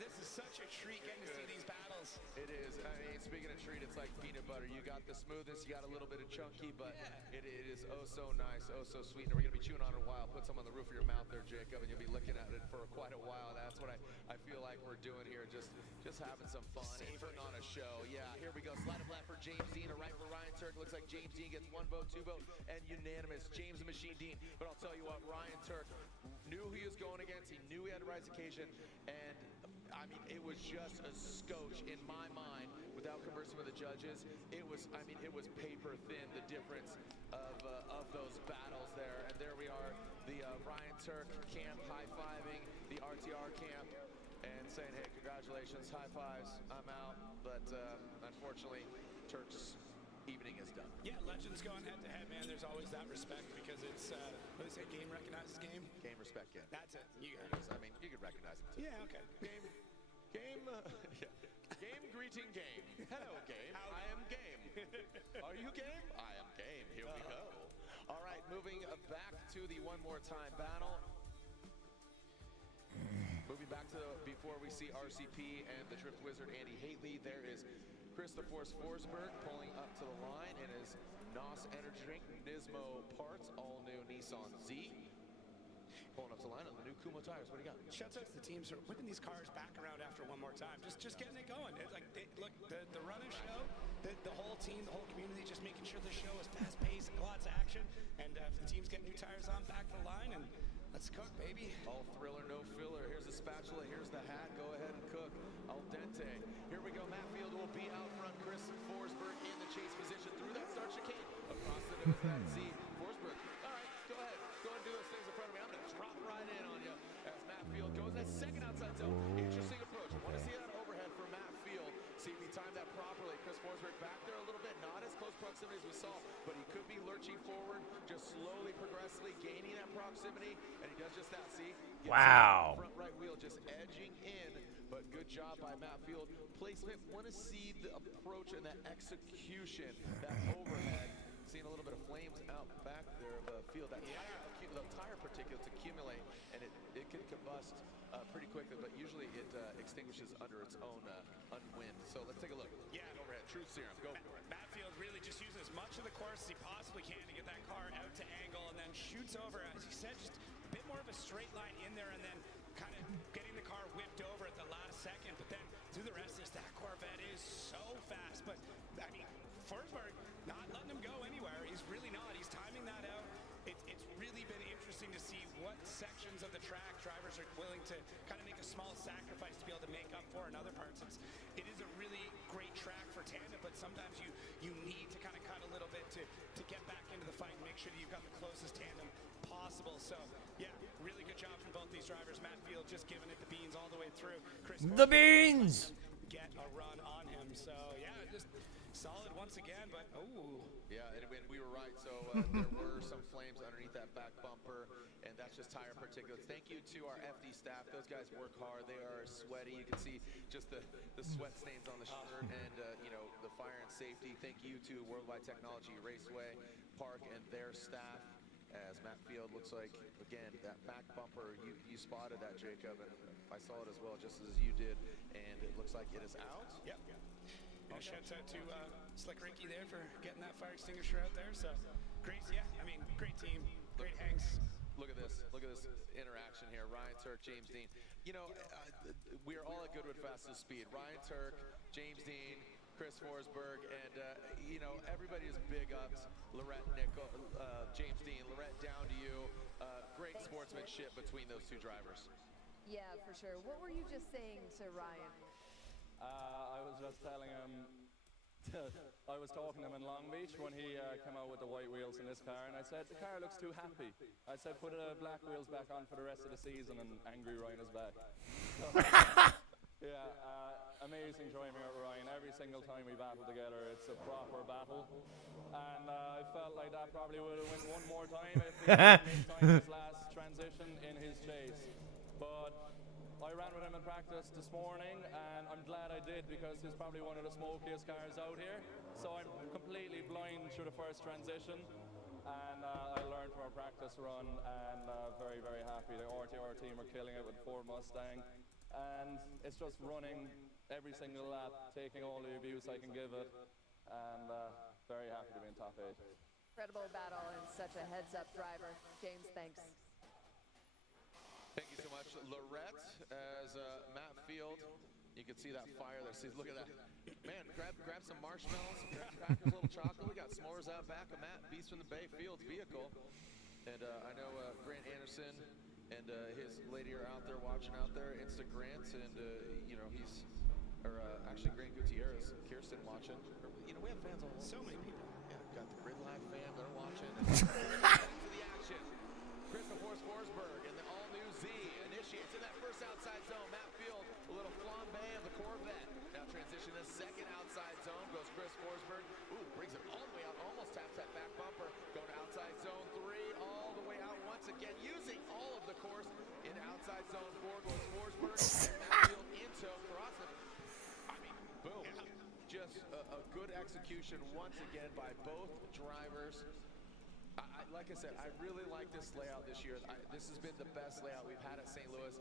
this is such a treat getting to see these battles. It is. I mean, speaking of treat, it's like peanut butter. You got the smoothness, you got a little bit of chunky, but it is oh so nice, oh so sweet. And we're gonna be chewing on it a while. Put some on the roof of your mouth there, Jacob, and you'll be looking at it for quite a while. That's what I feel like we're doing here, just having some fun and putting on a show. Yeah, here we go. Slide of left for James Dean, a right for Ryan Turk. Looks like James Dean gets 1 vote, 2 vote, and unanimous. James the Machine Dean. But I'll tell you what, Ryan Turk knew who he was going against. He knew he had to rise to occasion, and I mean, it was just a scotch in my mind. Without conversing with the judges, it was paper thin, the difference of those battles there. And there we are, the Ryan Turk camp high-fiving the RTR camp and saying, hey, congratulations, high fives, I'm out. But unfortunately, Turk's evening is done. Yeah, legends going head-to-head, man. There's always that respect because it's, what do they say, game recognizes game? Game, respect, game. That's it. There it is. I mean, you can recognize it too. Yeah, okay. Game, yeah. Game, greeting, game. Hello, game. I am game. Are you game? I am game. Here we go. All right, moving back to the one more time battle. Moving back to before we see RCP and the Drift Wizard Andy Haley, there is Chris the Force Forsberg pulling up to the line in his NOS Energy Drink Nismo Parts, all new Nissan Z. Pulling up to the line on the new Kumo tires. What do you got? Shouts out to the teams for whipping these cars back around after one more time. Just getting it going. Look, the running show, the whole team, the whole community, just making sure the show is fast-paced, lots of action, and if the teams get new tires on, back to the line, and let's cook, baby. All thriller, no filler. Here's the spatula, here's the hat. Go ahead and cook. Al dente. Here we go. Matt Field will be out front. Chris Forsberg in the chase position through that start chicane. Across the nose of that Z. Forsberg. All right, go ahead. Go and do those things in front of me. I'm going to drop right in on you as Matt Field goes that second outside zone. Interesting approach. I want to see that overhead from Matt Field. See if he timed that properly. Chris Forsberg back there a little bit. Not as close proximity as we saw, but he could be lurching forward, just slowly, progressively gaining that proximity, and he does just that. See? Wow. Front right wheel just edging in, but good job by Matt Field. Placement, want to see the approach and that execution, that overhead. Seeing a little bit of flames out back there of Field. That tire particulates accumulate, and it can combust pretty quickly, but usually it extinguishes under its own unwind. So let's take a look. Yeah, overhead, truth serum, go for it. Matt Field really just uses as much of the course as he possibly can to get that car out to angle, and then shoots over, as he said, just a bit more of a straight line in there, and then kind of getting the car whipped over at the last second. But then through the rest of this, that Corvette is so fast. But I mean, Forsberg not letting him go anywhere. He's really not. He's timing that out. It's really been interesting to see what sections of the track drivers are willing to kind of make a small sacrifice to be able to make up for in other parts. It is a really great track for tandem, but sometimes you need to kind of cut a little bit to get back into the fight and make sure that you've got the closest tandem possible. So yeah, really good job from both these drivers. Matt Field just giving it the beans all the way through. Chris the beans! Get a run on him. So yeah, just solid once again, but yeah, and we were right. So there were some flames underneath that back bumper, and that's just tire particulates. Thank you to our FD staff. Those guys work hard. They are sweaty. You can see just the sweat stains on the shirt, and you know, the fire and safety. Thank you to Worldwide Technology Raceway Park and their staff. As Matt Field looks like, again, that back bumper, you spotted that, Jacob, and I saw it as well, just as you did, and it looks like it is out. Yep. And shouts out to Slick Ricky there for getting that fire extinguisher out there. So great, yeah. I mean, great team, great hangs. Look at this interaction here. Ryan Turk, James Dean. You know, we are all at Goodwood Fastest Speed. Ryan Turk, James Dean, Chris Forsberg, and you know, everybody is big ups. Lorette Nickel, James Dean, Lorette, down to you. Great sportsmanship between those two drivers. Yeah, for sure. What were you just saying to Ryan? I was just telling him, I was talking to him in Long Beach when he came out with the white wheels in this car, and I said, the car looks too happy. I said, put the black wheels back on for the rest of the season, and angry Ryan is back. So, yeah, amazing driving with Ryan. Every single time we battle together, it's a proper battle. And I felt like that probably would have went one more time if he had his last transition in his chase. But I ran with him in practice this morning, and I'm glad I did, because he's probably one of the smokiest cars out here. So I'm completely blind through the first transition, and I learned from our practice run, and very, very happy. The RTR team are killing it with the Ford Mustang, and it's just running every single lap, taking all the abuse I can give it, and very happy to be in top 8. Incredible battle and such a heads-up driver. James, thanks. Thank you so much, Lorette. As Matt Field, you can see that fire there. See, look at that. Man, grab some marshmallows, some crackers, a little chocolate. We got s'mores out back of Matt, Beast from the Bay Fields vehicle. And I know Grant Anderson and his lady are out there watching out there, Insta Grant, and you know, he's, or actually Grant Gutierrez, Kirsten watching. You know, we have fans all over. So many people. Yeah, got the Grid Live fam, they're watching. Into the action. Christopher Forsberg and the all-new Z initiates in that first outside zone. Matt Field, a little flambe of the Corvette. Now transition to second outside zone. Goes Chris Forsberg. Ooh, brings it all the way out. Almost taps that back bumper. Going to outside zone 3. All the way out once again. Using all of the course into outside zone 4. Goes Forsberg. And Matt Field into Karasik. I mean, boom. Just a good execution once again by both drivers. Like I said, I really like this layout this year. This has been the best layout we've had at St. Louis.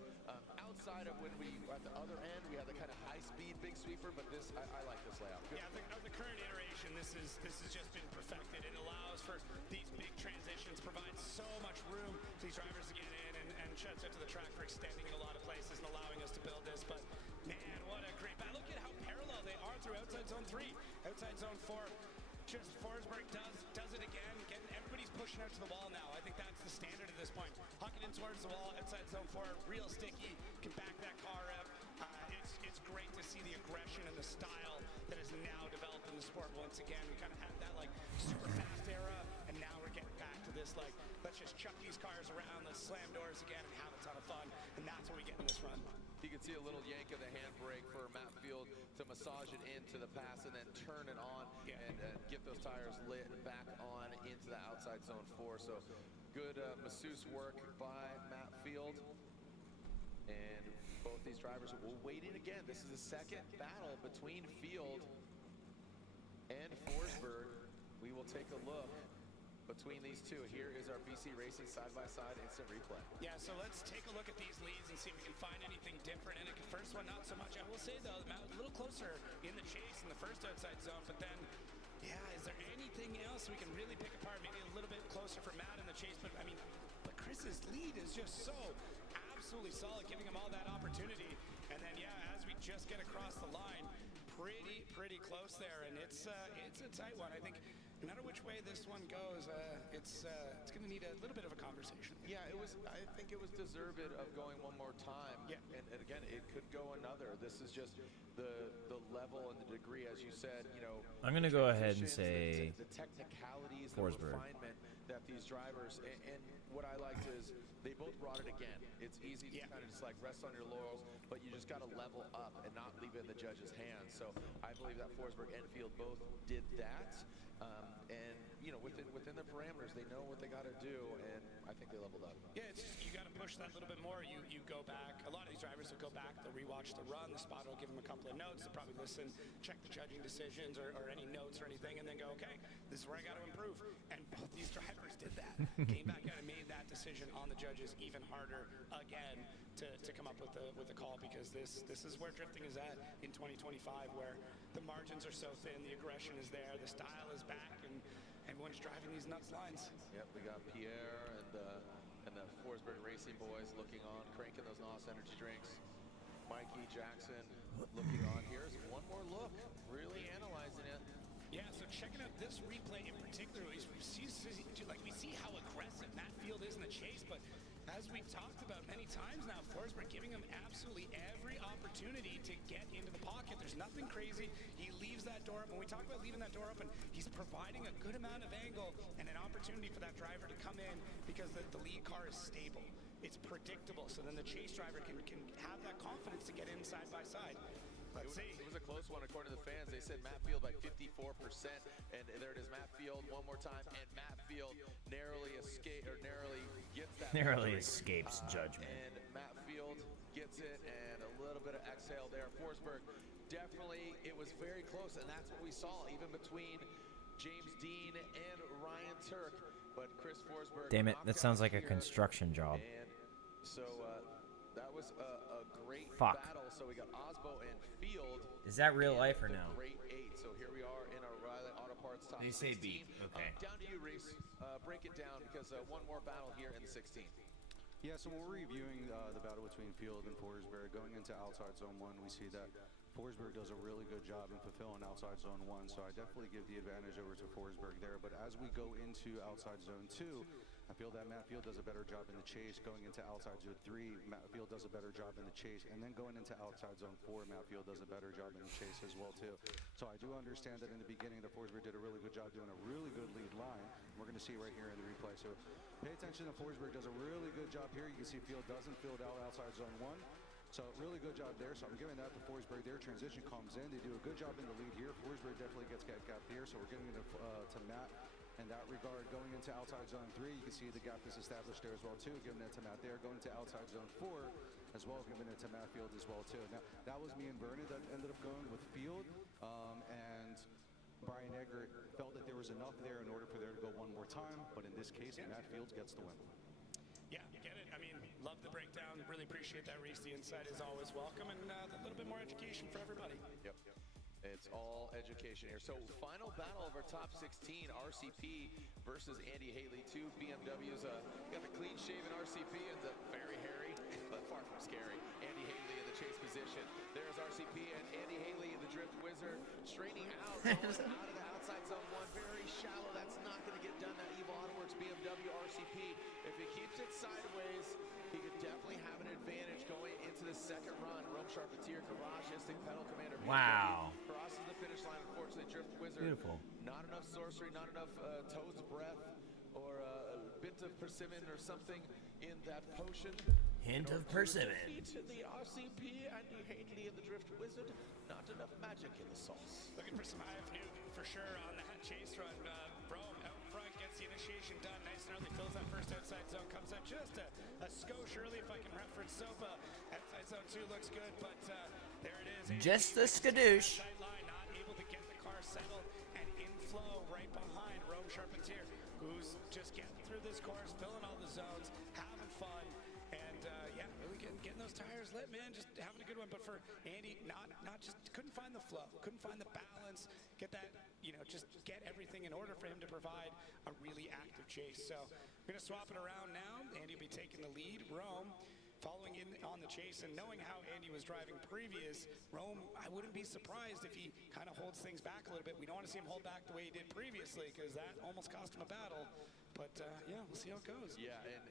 Outside of when we were at the other end, we had the kind of high-speed big sweeper, but this, I like this layout. Good. Yeah, the current iteration, this has just been perfected. It allows for these big transitions, provides so much room for these drivers to get in, and shouts out to the track for extending in a lot of places and allowing us to build this. But man, what a great battle. Look at how parallel they are through outside zone 3, outside zone 4. Just Forsberg does it again. Everybody's pushing out to the wall now. I think that's the standard at this point. Huck it in towards the wall, outside zone 4, real sticky, can back that car up. It's great to see the aggression and the style that is now developed in the sport once again. We kind of had that like super fast era, and now we're getting back to this like, let's just chuck these cars around, let's slam doors again and have a ton of fun. And that's what we get in this run. You can see a little yank of the handbrake for Matt Field to massage it into the pass and then turn it on and get those tires lit back on into the outside zone 4. So good masseuse work by Matt Field. And both these drivers will waiting again. This is the second battle between Field and Forsberg. We will take a look between these two. Here is our BC Racing side-by-side instant replay. Yeah, so let's take a look at these leads and see if we can find anything different. And the first one, not so much. I will say, though, Matt was a little closer in the chase in the first outside zone, but then, yeah, is there anything else we can really pick apart? Maybe a little bit closer for Matt in the chase, but I mean, but Chris's lead is just so absolutely solid, giving him all that opportunity. And then, yeah, as we just get across the line, pretty close there, and it's a tight one. I think no matter which way this one goes, it's going to need a little bit of a conversation. Yeah, I think it was deserved of going one more time. Yeah, and again, it could go another. This is just the level and the degree, as you said. You know, I'm going to go ahead and say the technicalities, Forsberg. the refinement that these drivers and what I liked is they both brought it again. It's easy to kind of just like rest on your laurels, but you just got to level up and not leave it in the judge's hands. So I believe that Forsberg and Field both did that. And you know, within the parameters, they know what they got to do, and I think they leveled up. Yeah, it's just, you got to push that a little bit more. You go back. A lot of these drivers will go back. They'll rewatch the run. The spotter will give them a couple of notes. They'll probably listen, check the judging decisions or any notes or anything, and then go, okay, this is where I got to improve. And both these drivers did that. Came back out and made that decision on the judges even harder again to come up with the call, because this is where drifting is at in 2025, where the margins are so thin, the aggression is there, the style is back, and everyone's driving these nuts lines. Yep, we got Pierre and the Forsberg Racing boys looking on, cranking those NOS energy drinks. Mikey Jackson looking on. Here's one more look, really analyzing it. Yeah, so checking out this replay in particular, we see how aggressive Matt Field is in the chase, but as we've talked about many times now, Forsberg giving him absolutely every opportunity to get into the pocket. There's nothing crazy. He leaves that door open. When we talk about leaving that door open, he's providing a good amount of angle and an opportunity for that driver to come in, because the lead car is stable. It's predictable, so then the chase driver can have that confidence to get in side by side. Let's see. It was a close one according to the fans. They said Matt Field by 54%, and there it is, Matt Field one more time, and Matt Field narrowly gets that. Narrowly escapes judgment. And Matt Field gets it, and a little bit of exhale there. Forsberg, definitely, it was very close, and that's what we saw, even between James Dean and Ryan Turk. But Chris Forsberg. Damn it, that sounds like a construction job. And so That was a great Fuck. battle. So we got Osbo and Field. Is that real life or the no? Great 8. So here we are in our Riley Auto Parts top They say 16. beat. Okay. Down to you, Reese. Break it down because one more battle here in the 16. Yeah, so when we're reviewing the battle between Field and Forsberg, going into outside zone 1, we see that Forsberg does a really good job in fulfilling outside zone 1, so I definitely give the advantage over to Forsberg there. But as we go into outside zone 2, I feel that Matt Field does a better job in the chase. Going into outside zone 3, Matt Field does a better job in the chase. And then going into outside zone 4, Matt Field does a better job in the chase as well, too. So I do understand that in the beginning, that Forsberg did a really good job doing a really good lead line. We're going to see right here in the replay. So pay attention to Forsberg does a really good job here. You can see Field doesn't field out outside zone 1. So really good job there. So I'm giving that to Forsberg there. Transition comes in. They do a good job in the lead here. Forsberg definitely gets gap here. So we're giving it to Matt in that regard. Going into outside zone 3, you can see the gap is established there as well too. Giving it to Matt there. Going to outside zone 4 as well. Giving it to Matt Field as well too. Now that was me and Vernon that ended up going with Field. And Brian Eggert felt that there was enough there in order for there to go one more time. But in this case, Matt Fields gets the win. Yeah, get it. I mean, love the breakdown. Really appreciate that, Reese. The insight is always welcome, and a little bit more education for everybody. Yep. It's all education here. So final battle of our top 16, RCP versus Andy Haley. 2 BMWs. Got the clean-shaven RCP and the very hairy, but far from scary, Andy Haley in the chase position. There's RCP and Andy Haley, the Drift Wizard, straining out, going out of the outside zone 1. Very shallow. That's not going to get done. That Evo Autoworks BMW RCP. If he keeps it sideways, he could definitely have an advantage going into the second run. Rome Charpentier, Garage, Instinct, Pedal Commander. Wow. Crosses the finish line, unfortunately. Drift Wizard. Beautiful. Not enough sorcery, not enough Toad's Breath or a bit of persimmon or something in that potion. Hint of persimmon. To the RCP, Andy Haley and the Drift Wizard. Not enough magic in the sauce. Looking for some Hive Newton for sure on that chase run. Rome out front gets the initiation done nice and early. Fills that first outside zone. Comes out just a skosh early, if I can reference Sopa. Outside zone 2 looks good, but there it is. Just the skadoosh. Line, not able to get the car settled and inflow right behind Rome Charpentier, who's just getting through this course, filling all the zones, having fun, and yeah, really getting those tires lit, man. Just having a good one. But for Andy, not just couldn't find the flow, couldn't find the balance, get that, just get everything in order for him to provide a really active chase. So we're gonna swap it around now. Andy will be taking the lead. Rome following in on the chase, and knowing how Andy was driving previous, Rome, I wouldn't be surprised if he kind of holds things back a little bit. We don't want to see him hold back the way he did previously, because that almost cost him a battle. But yeah, we'll see how it goes. Yeah, and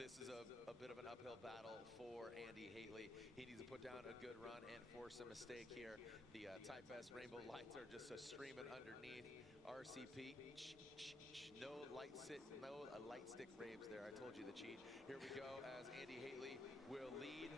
this is a bit of an uphill battle for Andy Haley. He needs to put down a good run and force a mistake here. The Type S rainbow lights are just streaming underneath RCP. No light stick raves there. I told you the cheat. Here we go as Andy Haley will lead.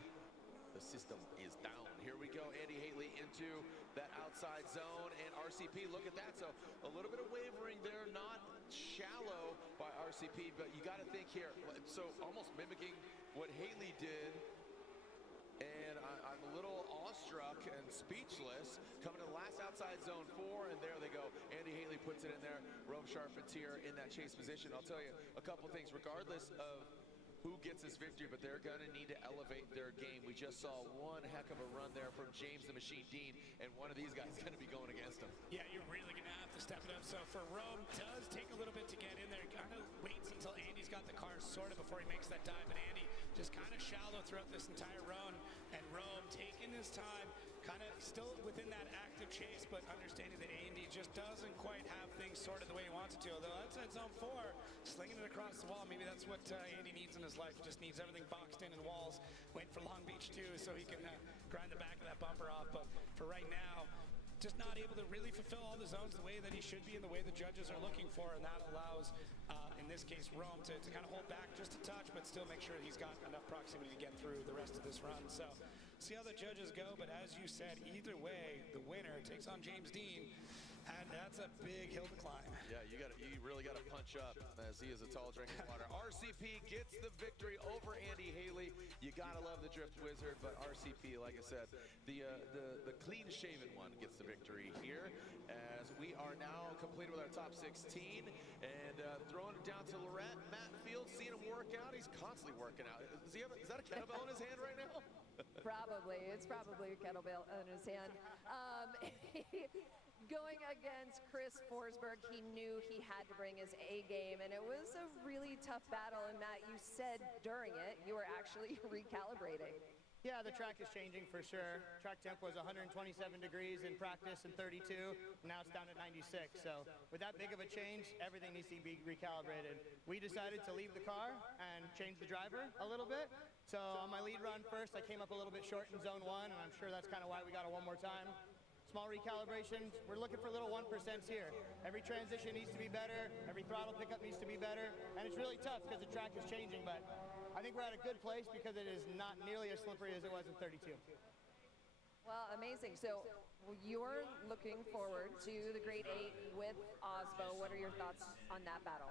The system is down. Here we go, Andy Haley into that outside zone, and RCP, look at that. So a little bit of wavering there, not shallow by RCP, but you got to think here. So almost mimicking what Haley did. And I'm a little awestruck and speechless. Coming to the last outside zone 4, and there they go. Andy Haley puts it in there. Rome Charpentier in that chase position. I'll tell you a couple things, regardless of who gets this victory, but they're going to need to elevate their game. We just saw one heck of a run there from James the Machine Dean, and one of these guys is going to be going against him. Yeah, you're really going to have to step it up. So for Rome, does take a little bit to get in there. Kind of waits until Andy's got the car sorted before he makes that dive, but Andy just kind of shallow throughout this entire run, and Rome taking his time, kind of still within that active chase, but understanding that Andy just doesn't quite have things sorted the way he wants it to. Although outside zone 4, slinging it across the wall, maybe that's what Andy needs in his life. He just needs everything boxed in walls. Waiting for Long Beach 2 so he can grind the back of that bumper off. But for right now, just not able to really fulfill all the zones the way that he should be and the way the judges are looking for, and that allows, in this case, Rome to kind of hold back just a touch, but still make sure he's got enough proximity to get through the rest of this run. So see how the judges go, but as you said, either way, the winner takes on James Dean, and that's a big hill to climb. Yeah, you really got to punch up, as he is a tall drink of water. RCP gets the victory over Andy Haley. You got to love the Drift Wizard, but RCP, like I said, the clean-shaven one gets the victory here, as we are are now complete with our top 16, and throwing it down to Lorette. Matt Fields, seeing him work out. He's constantly working out. Is that a kettlebell in his hand right now? Probably. It's probably a kettlebell in his hand. Going against Chris Forsberg, he knew he had to bring his A game, and it was a really tough battle. And Matt, you said during it you were actually recalibrating. Yeah, the track is changing for sure. Track temp was 127 degrees in practice and 32. Now it's down at 96. So with that big of a change, everything needs to be recalibrated. We decided to leave the car and change the driver a little bit. So on my lead run first, I came up a little bit short in zone 1, and I'm sure that's kind of why we got it one more time. Small recalibrations. We're looking for little 1% here. Every transition needs to be better. Every throttle pickup needs to be better. And it's really tough because the track is changing, but I think we're at a good place because it is not nearly as slippery as it was in 32. Well, amazing. So you're looking forward to the Great 8 with Osbo. What are your thoughts on that battle?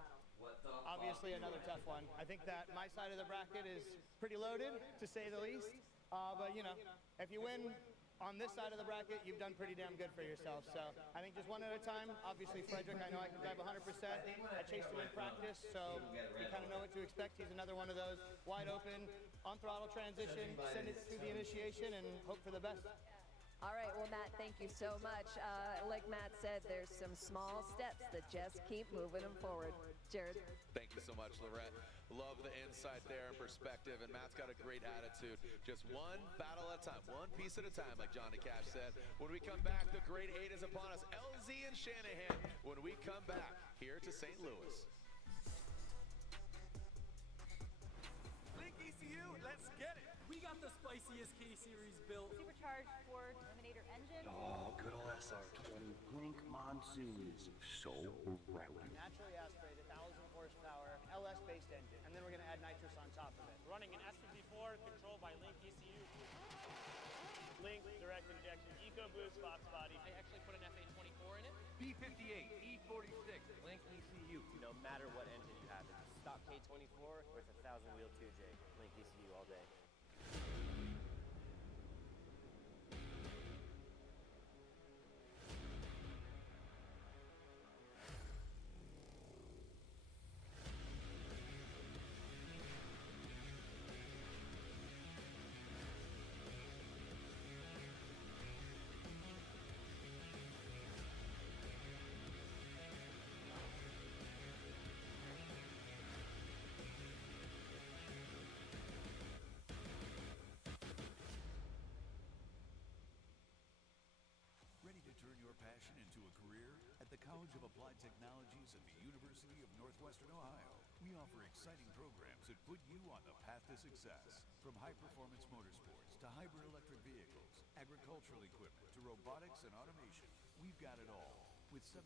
Obviously another tough one. I think that my side of the bracket is pretty loaded, to say the least. But, you know, if you win on this side of the bracket, you've done pretty damn good for yourself. So I think just one at a time. Obviously, Frederick, I know I can drive 100%. I chased him in practice, so you kind of know what to expect. He's another one of those wide open, on throttle transition, send it through the initiation, and hope for the best. All right, well, Matt, thank you so much. Like Matt said, there's some small steps that just keep moving them forward. Jared. Thank you so much, Lorette. Love the insight there and perspective, and Matt's got a great attitude. Just one battle at a time, one piece at a time, like Johnny Cash said. When we come back, the Great 8 is upon us. LZ and Shanahan when we come back here to St. Louis. Link ECU, let's get it. We got the spiciest K-Series built. Supercharged Ford Eliminator engine. Oh, good old SR20 Blink Monsoon is so rowdy. Naturally aspirated, 1,000 horsepower, LS-based engine, and then we're going to add nitrous on top of it. Running an S54 controlled by Link ECU. Link direct injection EcoBoost box body. I actually put an FA24 in it. B58, E46, Link ECU. No matter what engine you have, it's a stock K24 or it's a 1,000-wheel 2J. Link ECU all day. Ready to turn your passion into a career? At the College of Applied Technologies at the University of Northwestern Ohio, we offer exciting programs that put you on the path to success. From high-performance motorsports to hybrid electric vehicles, agricultural equipment to robotics and automation, we've got it all. With 70%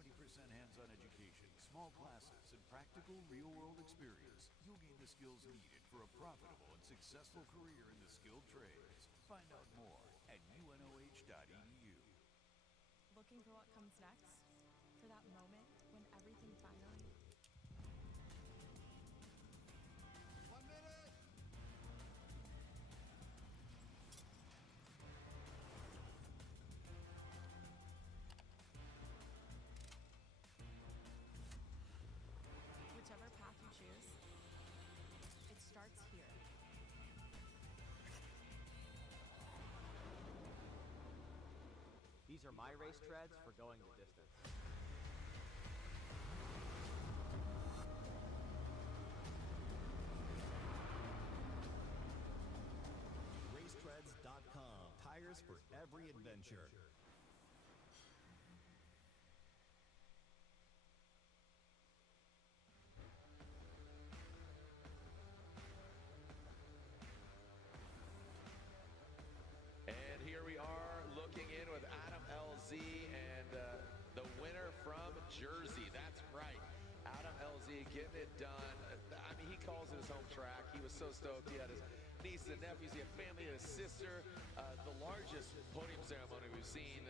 hands-on education, small classes, and practical real-world experience, you'll gain the skills needed for a profitable and successful career in the skilled trades. Find out more at unoh.edu. Looking for what comes next? For that moment when everything finally... 1 minute. Whichever path you choose, it starts here. These are my race treads for going the distance. Racetreads.com. Tires for every adventure. And here we are looking in with Adam LZ and the winner from Jersey. That's right. Adam LZ getting it done. I mean, he calls it his home track. He was so stoked. He had his nieces and nephews. He had family and his sister. The largest podium ceremony we've seen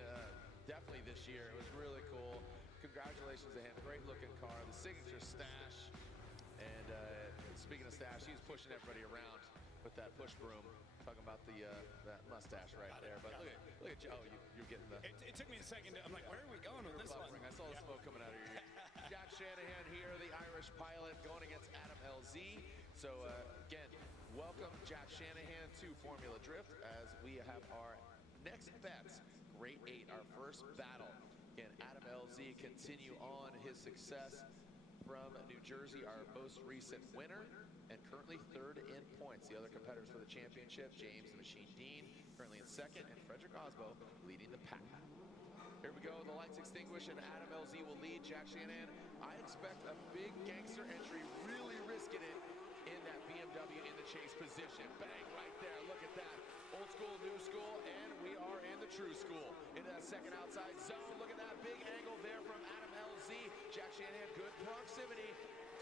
definitely this year. It was really cool. Congratulations to him. Great looking car. The signature stash. And speaking of stash, he's pushing everybody around with that push broom. Talking about the that mustache right there. But look at Joe. Oh, you're getting the... It took me a second. I'm like, where are we going with this one? I saw the smoke So again, welcome Jack Shanahan to Formula Drift as we have our next bets. Grade 8, our first battle. Again, Adam LZ continue on his success from New Jersey, our most recent winner, and currently third in points. The other competitors for the championship, James the Machine Dean, currently in second, and Frederick Osbo leading the pack. Here we go, the lights extinguish, and Adam LZ will lead Jack Shanahan. I expect a big gangster entry, really risking it in that BMW in the chase position. Bang, right there, look at that. Old school, new school, and we are in the true school. Into that second outside zone, look at that big angle there from Adam LZ. Jack Shanahan, good proximity.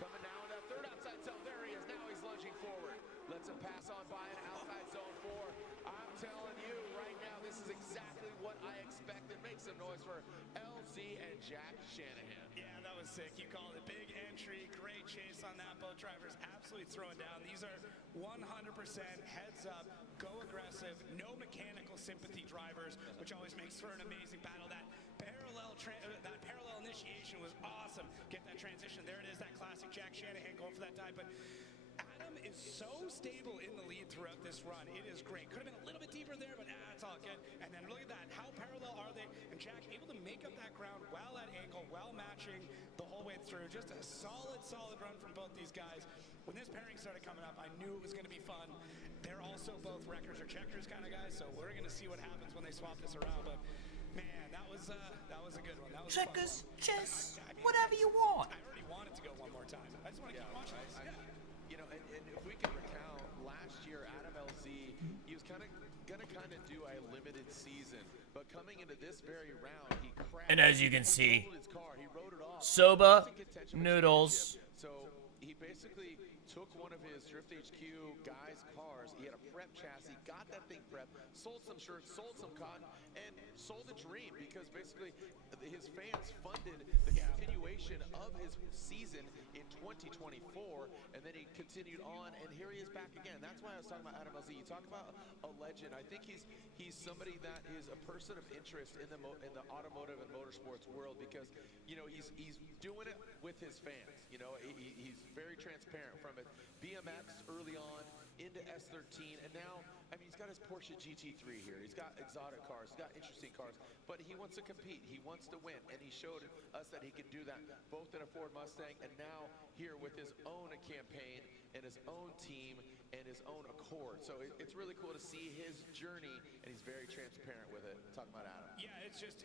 Coming now in that third outside zone, there he is, now he's lunging forward. Lets him pass on by an outside zone 4. I'm telling you right now, this is exactly what I expected. Make some noise for LZ and Jack Shanahan. Yeah, that was sick. You called it big entry, great chase on that. Both drivers absolutely throwing down. These are 100% heads up, go aggressive, no mechanical sympathy drivers, which always makes for an amazing battle. That parallel initiation was awesome. Get that transition. There it is, that classic Jack Shanahan going for that dive. But Adam is so stable in the lead throughout this run. It is great. Could have been a little bit deeper there, but it's all good. And then look at that. How parallel are they? And Jack able to make up that ground well at angle, well matching the whole way through. Just a solid run from both these guys. When this pairing started coming up, I knew it was going to be fun. They're also both wreckers or checkers kind of guys, so we're going to see what happens when they swap this around. But man, that was a good one. That was Checkers, fun. chess, I mean, whatever you want. I already wanted to go one more time. I just want to keep watching this. You know, and if we can recount last year, Adam LZ, he was gonna do a limited season, but coming into this very round, he crashed. And as you can see, his car. He rode it off. Soba Noodles. So he basically took one of his Drift HQ guys' cars. He had a prep chassis, got that thing prepped, sold some shirts, sold some cotton, and sold a dream because basically his fans funded the continuation of his season in 2024, and then he continued on, and here he is back again. That's why I was talking about Adam LZ. You talk about a legend. I think he's somebody that is a person of interest in the automotive and motorsports world because you know he's doing it with his fans. You know he's very transparent from it. BMX early on into S13, and now I mean he's got his Porsche GT3 here. He's got exotic cars. He's got interesting cars, but he wants to compete. He wants to win, and he showed us that he could do that both in a Ford Mustang and now here with his own campaign and his own team and his own Accord. So it's really cool to see his journey, and he's very transparent with it. Talking about Adam. Yeah, it's just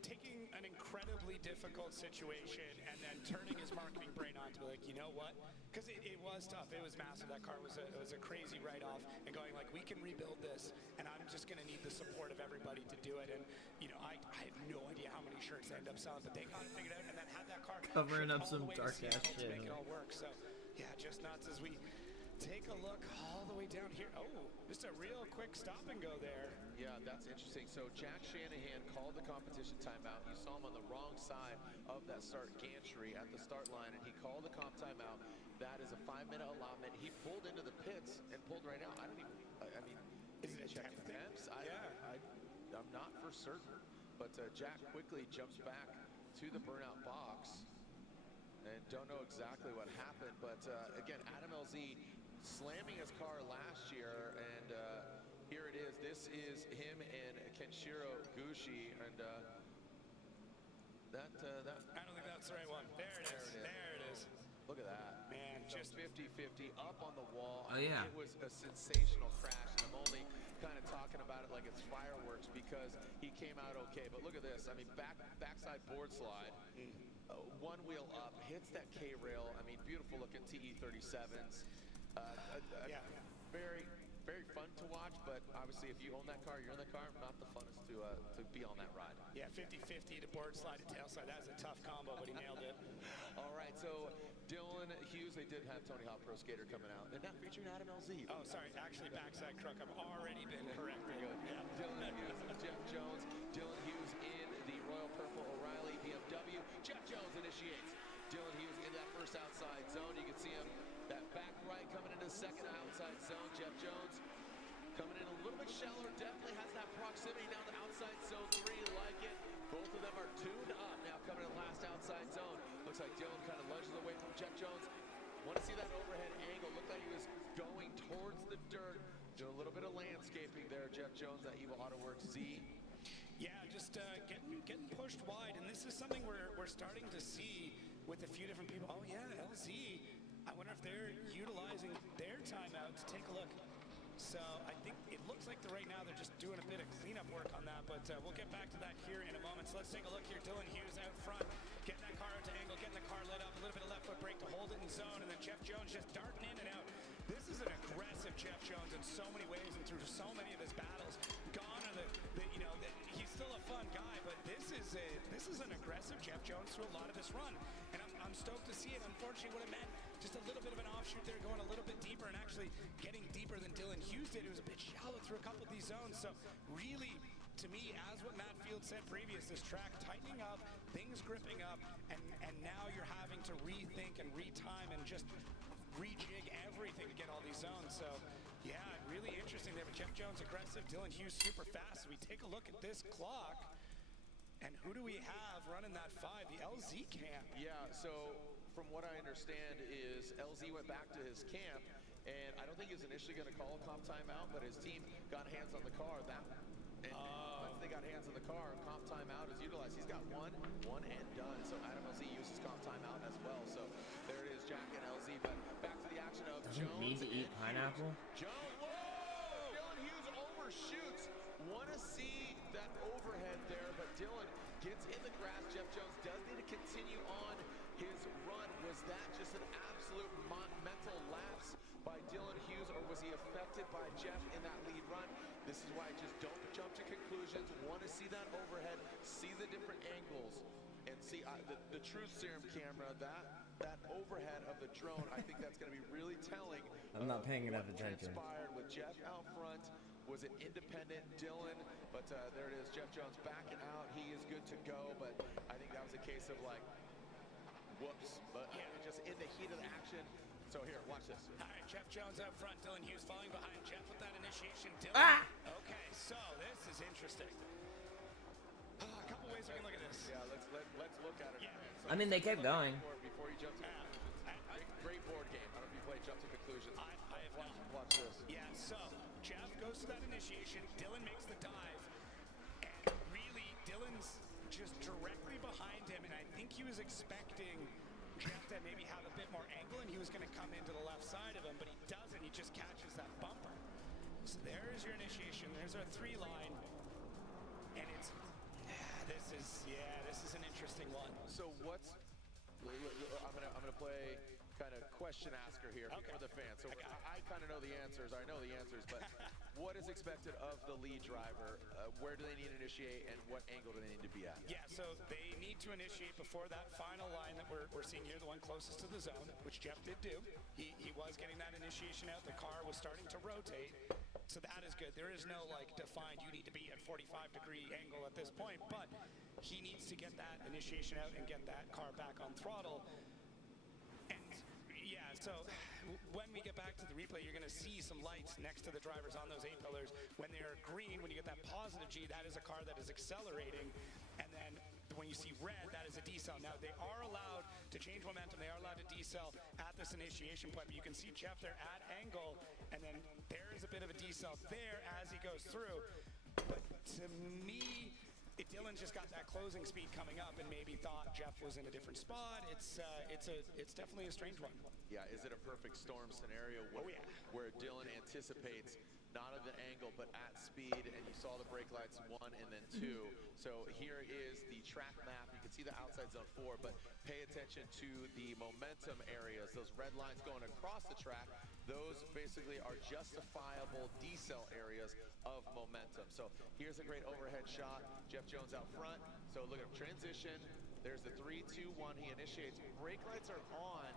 taking an incredibly difficult situation and then turning his marketing brain on to be like, you know what? Because it was tough. It was massive. That car was a crazy write-off, and going like, we can rebuild this, and I'm just going to need the support of everybody to do it. And you know, I have no idea how many shirts they end up selling, but they got it figured out, and then had that car Covering up all some the way to dark Seattle ass to shit, make it huh? all work. So yeah, just nuts as we take a look all the way down here. Oh, just a real quick stop and go there. Yeah, that's interesting. So Jack Shanahan called the competition timeout. You saw him on the wrong side of that start gantry at the start line, and he called the comp timeout. That is a 5-minute allotment. He pulled into the pits and pulled right out. I mean, is it a check temps? I'm not for certain, but Jack quickly jumps back to the burnout box. And don't know exactly what happened, but again, Adam LZ slamming his car last year, and here it is. This is him and Kenshiro Gushi, and that I don't think that's the right one. There it is. There it is. Look at that. Man, Just 50-50 up on the wall. Oh, yeah. It was a sensational crash, and I'm only kind of talking about it like it's fireworks because he came out okay. But look at this. I mean, backside board slide. One wheel up, hits that K-rail. I mean, beautiful looking TE37s. Very, very fun to watch, but obviously if you own that car, you're in the car, not the funnest to be on that ride. Yeah, 50-50 to board slide to tail slide. That was a tough combo, but he nailed it. All right, so Dylan Hughes, they did have Tony Hawk Pro Skater coming out. They're not featuring Adam LZ. Oh, sorry, actually backside crook. I've already been corrected. Yeah. Dylan Hughes and Jeff Jones. Dylan Hughes in the Royal Purple O'Reilly BMW. Jeff Jones initiates. Dylan Hughes in that first outside zone. You can see him, that back right coming into the second outside zone. Jeff Jones coming in a little bit shallower, definitely has that proximity now to outside zone 3, like it. Both of them are tuned up now coming in the last outside zone. Looks like Dylan kind of lunges away from Jeff Jones. Want to see that overhead angle. Looked like he was Jones, that Evo AutoWorks Z. Yeah, just getting pushed wide, and this is something we're starting to see with a few different people. Oh yeah, LZ. I wonder if they're utilizing their timeout to take a look. So I think it looks like right now they're just doing a bit of cleanup work on that, but we'll get back to that here in a moment. So let's take a look here. Dylan Hughes out front, getting that car out to angle, getting the car lit up, a little bit of left foot brake to hold it in zone, and then Jeff Jones just darting in and out. This is an aggressive Jeff Jones in so many ways and through so many of his battles. Gone are he's still a fun guy, but this is an aggressive Jeff Jones through a lot of this run, and I'm stoked to see it. Unfortunately, what it meant, just a little bit of an offshoot there, going a little bit deeper and actually getting deeper than Dylan Hughes did. It was a bit shallow through a couple of these zones. So really, to me, as what Matt Field said previous, this track tightening up, things gripping up, and now you're having to rethink and retime and just rejig everything to get all these zones. So yeah, really interesting there. But Jeff Jones aggressive, Dylan Hughes super fast. So we take a look at this clock, and who do we have running that 5? The LZ camp. Yeah, so from what I understand is LZ went back to his camp, and I don't think he was initially going to call a comp timeout, but his team got hands on the car. Once they got hands on the car, comp timeout is utilized. He's got one and done. So Adam LZ uses comp timeout as well. So there it is, Jack and LZ. But back to the action of Doesn't Jones. need to eat pineapple. Jones, whoa! Dylan Hughes overshoots. Want to see that overhead there, but Dylan gets in the grass. Jeff Jones does need to continue on his run. Was that just an absolute mental lapse by Dylan Hughes, or was he affected by Jeff in that lead run? This is why I just don't jump to conclusions. Want to see that overhead, see the different angles, and see the truth serum camera, that overhead of the drone. I think that's going to be really telling. I'm not paying enough attention. Transpired with Jeff out front. Was it independent Dylan? But there it is, Jeff Jones backing out. He is good to go, but I think that was a case of like, whoops. But just in the heat of the action. So here, watch this. All right, Jeff Jones up front, Dylan Hughes falling behind Jeff with that initiation. Dylan. Okay, so this is interesting. A couple ways we can look at this. Yeah, let's look at it. Yeah. I mean, they kept going. Before you jump to great board game. I don't know if you played Jump to Conclusions. I have not. Watch this. Yeah, so Jeff goes to that initiation. Dylan makes the dive. And really, Dylan's just directly behind him, and I think he was expecting Jeff to maybe have a bit more angle, and he was going to come into the left side of him, but he doesn't. He just catches that bumper. So there's your initiation. There's our 3 line, and it's this is an interesting one. So what's I'm gonna play kind of question asker here for the fans. So I kind of know the answers. I know the answers, but what is expected of the lead driver? Where do they need to initiate, and what angle do they need to be at? Yeah, so they need to initiate before that final line that we're seeing here, the one closest to the zone, which Jeff did do. He was getting that initiation out. The car was starting to rotate, so that is good. There is no like defined, you need to be at 45-degree angle at this point, but he needs to get that initiation out and get that car back on throttle. And yeah, so when we get back to the replay, you're going to see some lights next to the drivers on those 8 pillars. When they're green, when you get that positive G, that is a car that is accelerating. And then when you see red, that is a decel. Now, they are allowed to change momentum. They are allowed to decel at this initiation point. But you can see Jeff there at angle, and then there is a bit of a decel there as he goes through. But to me, Dylan's just got that closing speed coming up and maybe thought Jeff was in a different spot. It's definitely a strange one. Yeah, is it a perfect storm scenario where Dylan anticipates not at the angle but at speed, and you saw the brake lights 1 and then 2. So here is the track map. You can see the outside zone 4, but pay attention to the momentum areas, those red lines going across the track. Those basically are justifiable decel areas of momentum. So here's a great overhead shot. Jeff Jones out front. So look at transition. There's the 3, 2, 1. He initiates. Brake lights are on.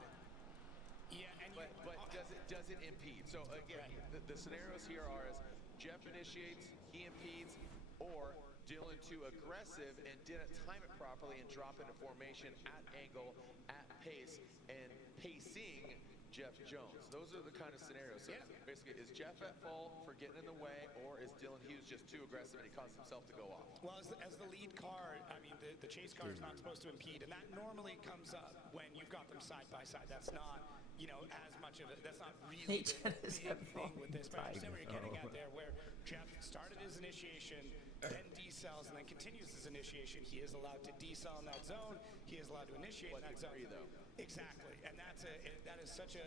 Yeah, and but does it impede? So again, the scenarios here are as Jeff initiates, he impedes, or Dylan too aggressive and didn't time it properly and drop into formation at angle, at pace, and pacing Jeff Jones. Those are the kind of scenarios. So basically, is Jeff at fault for getting in the way, or is Dylan Hughes just too aggressive and he caused himself to go off? Well, as the lead car, I mean, the chase car is not supposed to impede, and that normally comes up when you've got them side by side. That's not, you know, as much of it. That's not really the big thing with this. But I understand what you're getting at there, where Jeff started his initiation, then decells, and then continues his initiation. He is allowed to decel in that zone. He is allowed to initiate in that zone. Though. Exactly, and that is such an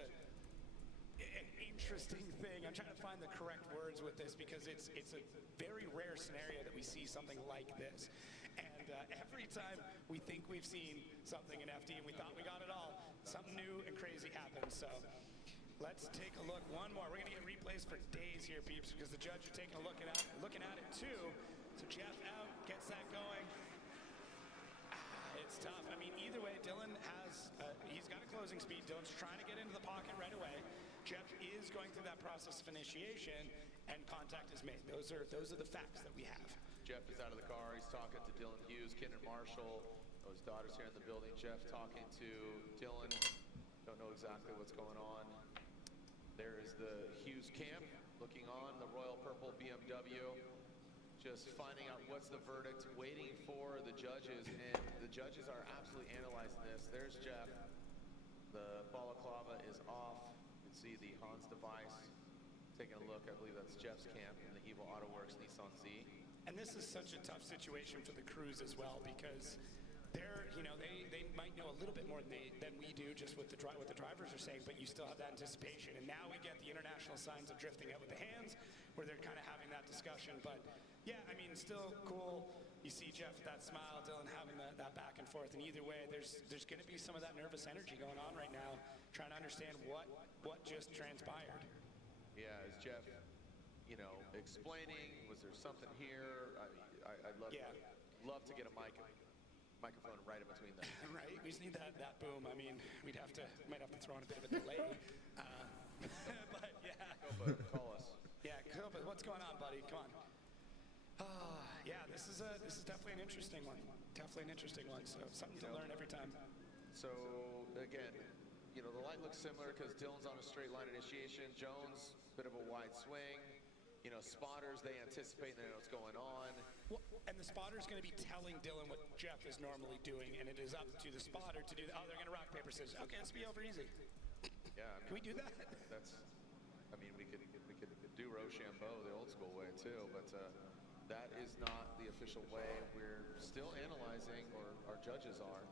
interesting thing. I'm trying to find the correct words with this because it's a very rare scenario that we see something like this. And every time we think we've seen something in FD and we thought we got it all, something new and crazy happens. So let's take a look. One more. We're going to get replays for days here, peeps, because the judge are taking a look at it too. So Jeff out, gets that going. It's tough. I mean, either way, Dylan has, he's got a closing speed. Dylan's trying to get into the pocket right away. Jeff is going through that process of initiation, and contact is made. Those are the facts that we have. Jeff is out of the car. He's talking to Dylan Hughes, Kenan Marshall. His daughter's here in the building. Jeff talking to Dylan. Don't know exactly what's going on. There is the Hughes camp looking on, the royal purple BMW. Just finding out what's the verdict, waiting for the judges, and the judges are absolutely analyzing this. There's Jeff. The balaclava is off. You can see the Hans device. Taking a look, I believe that's Jeff's camp in the Evo Auto Works Nissan Z. And this is such a tough situation for the crews as well, because they're, you know, they might know a little bit more than we do just with what the drivers are saying, but you still have that anticipation. And now we get the international signs of drifting out with the hands, where they're kind of having that discussion. But yeah, I mean, still cool. You see Jeff with that smile, Dylan having that back and forth. And either way, there's going to be some of that nervous energy going on right now, trying to understand what just transpired. Yeah, is Jeff, you know, explaining, was there something here? I'd love to get a microphone right in between them. Right, we just need that boom. I mean, might have to throw in a bit of a delay. But yeah. Copa, call us. Yeah, Copa, what's going on, buddy? Come on. Yeah, this is definitely an interesting one. Definitely an interesting one. So something to learn every time. So again, you know, the light looks similar because Dylan's on a straight line initiation. Jones, bit of a wide swing. You know, spotters, they anticipate they know what's going on. Well, and the spotter's going to be telling Dylan what Jeff is normally doing, and it is up to the spotter to do that. Oh, they're going to rock, paper, scissors. Okay, let's be over easy. Yeah. I mean, can we do that? I mean, we could do Rochambeau the old school way too, but that is not the official way. We're still analyzing, or our judges are.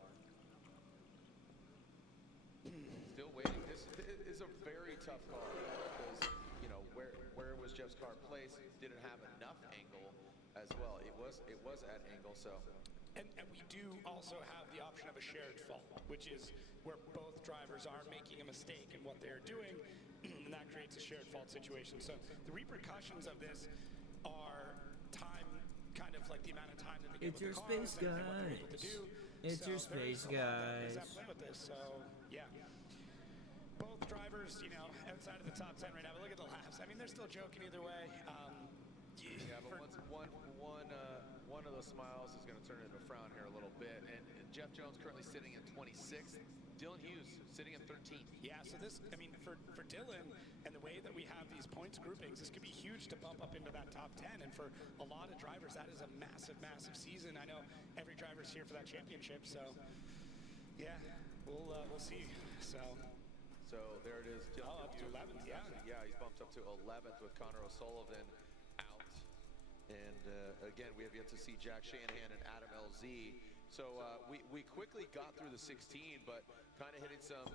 Still waiting. This is a very tough car because, you know, where was Jeff's car placed? Didn't have enough angle as well. It was at angle, so. And we do also have the option of a shared fault, which is where both drivers are making a mistake in what they're doing, and that creates a shared fault situation. So the repercussions of this are time, kind of like the amount of time that they get with the cars and what they're able to do. It's your space, guys. That play with this, so yeah. Both drivers, you know, outside of the top 10 right now, but look at the laps. I mean, they're still joking either way. Yeah, but one of those smiles is going to turn into a frown here a little bit. And Jeff Jones currently sitting in 26th. Dylan Hughes sitting in 13th. Yeah, so this, I mean, for Dylan and the way that we have these points groupings, this could be huge to bump up into that top 10. And for a lot of drivers, that is a massive, massive season. I know every driver's here for that championship, so yeah, we'll see. So there it is. Up to 11th, yeah. Yeah, he's bumped up to 11th with Connor O'Sullivan out. And again, we have yet to see Jack Shanahan and Adam LZ. So we quickly got through the 16, but kind of hitting some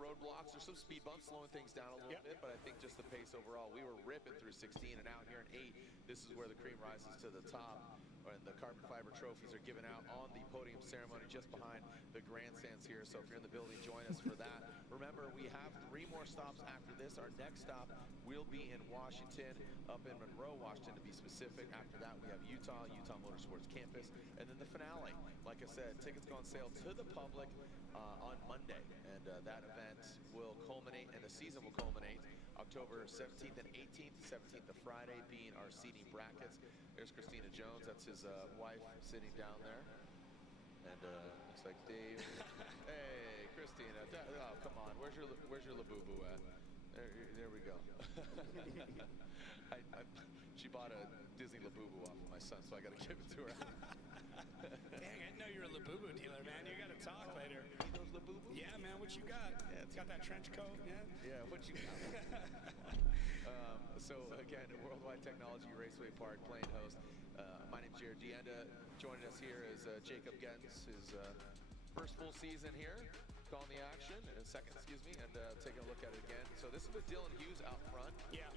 roadblocks or some speed bumps, slowing things down a little bit. But I think just the pace overall, we were ripping through 16, and out here in 8, this is where the cream rises to the top. And the carbon fiber trophies are given out on the podium ceremony just behind the grandstands here. So if you're in the building, join us for that. Remember, we have 3 more stops after this. Our next stop will be in Washington, up in Monroe, Washington to be specific. After that, we have Utah Motorsports Campus, and then the finale. Like I said, tickets go on sale to the public on Monday, and that event will culminate, and the season will culminate October 17th and 18th. 17th of Friday being our seating brackets. There's Christina Jones, that's his wife, sitting down there. And looks like Dave. Hey, Christina. Oh, come on. Where's your Labubu at? There we go. She bought a Disney Labubu off of my son, so I got to give it to her. Dang, I didn't know you were a Yeah, man, what you got? Yeah, it's got that trench coat. Yeah, what you got? So again, Worldwide Technology Raceway Park, playing host. My name's Jared Deanda. Joining us here is Jacob Gens, his first full season here, calling the action, and second, and taking a look at it again. So this is with Dylan Hughes out front. Yeah.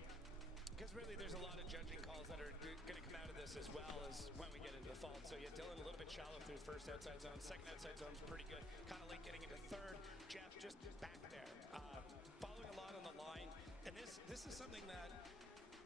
Because really there's a lot of judging calls that are going to come out of this as well as when we get into the fault. So yeah, Dylan a little bit shallow through first outside zone. Second outside zone's pretty good. Kind of late getting into third. Jeff just back there. Following a lot on the line. And this is something that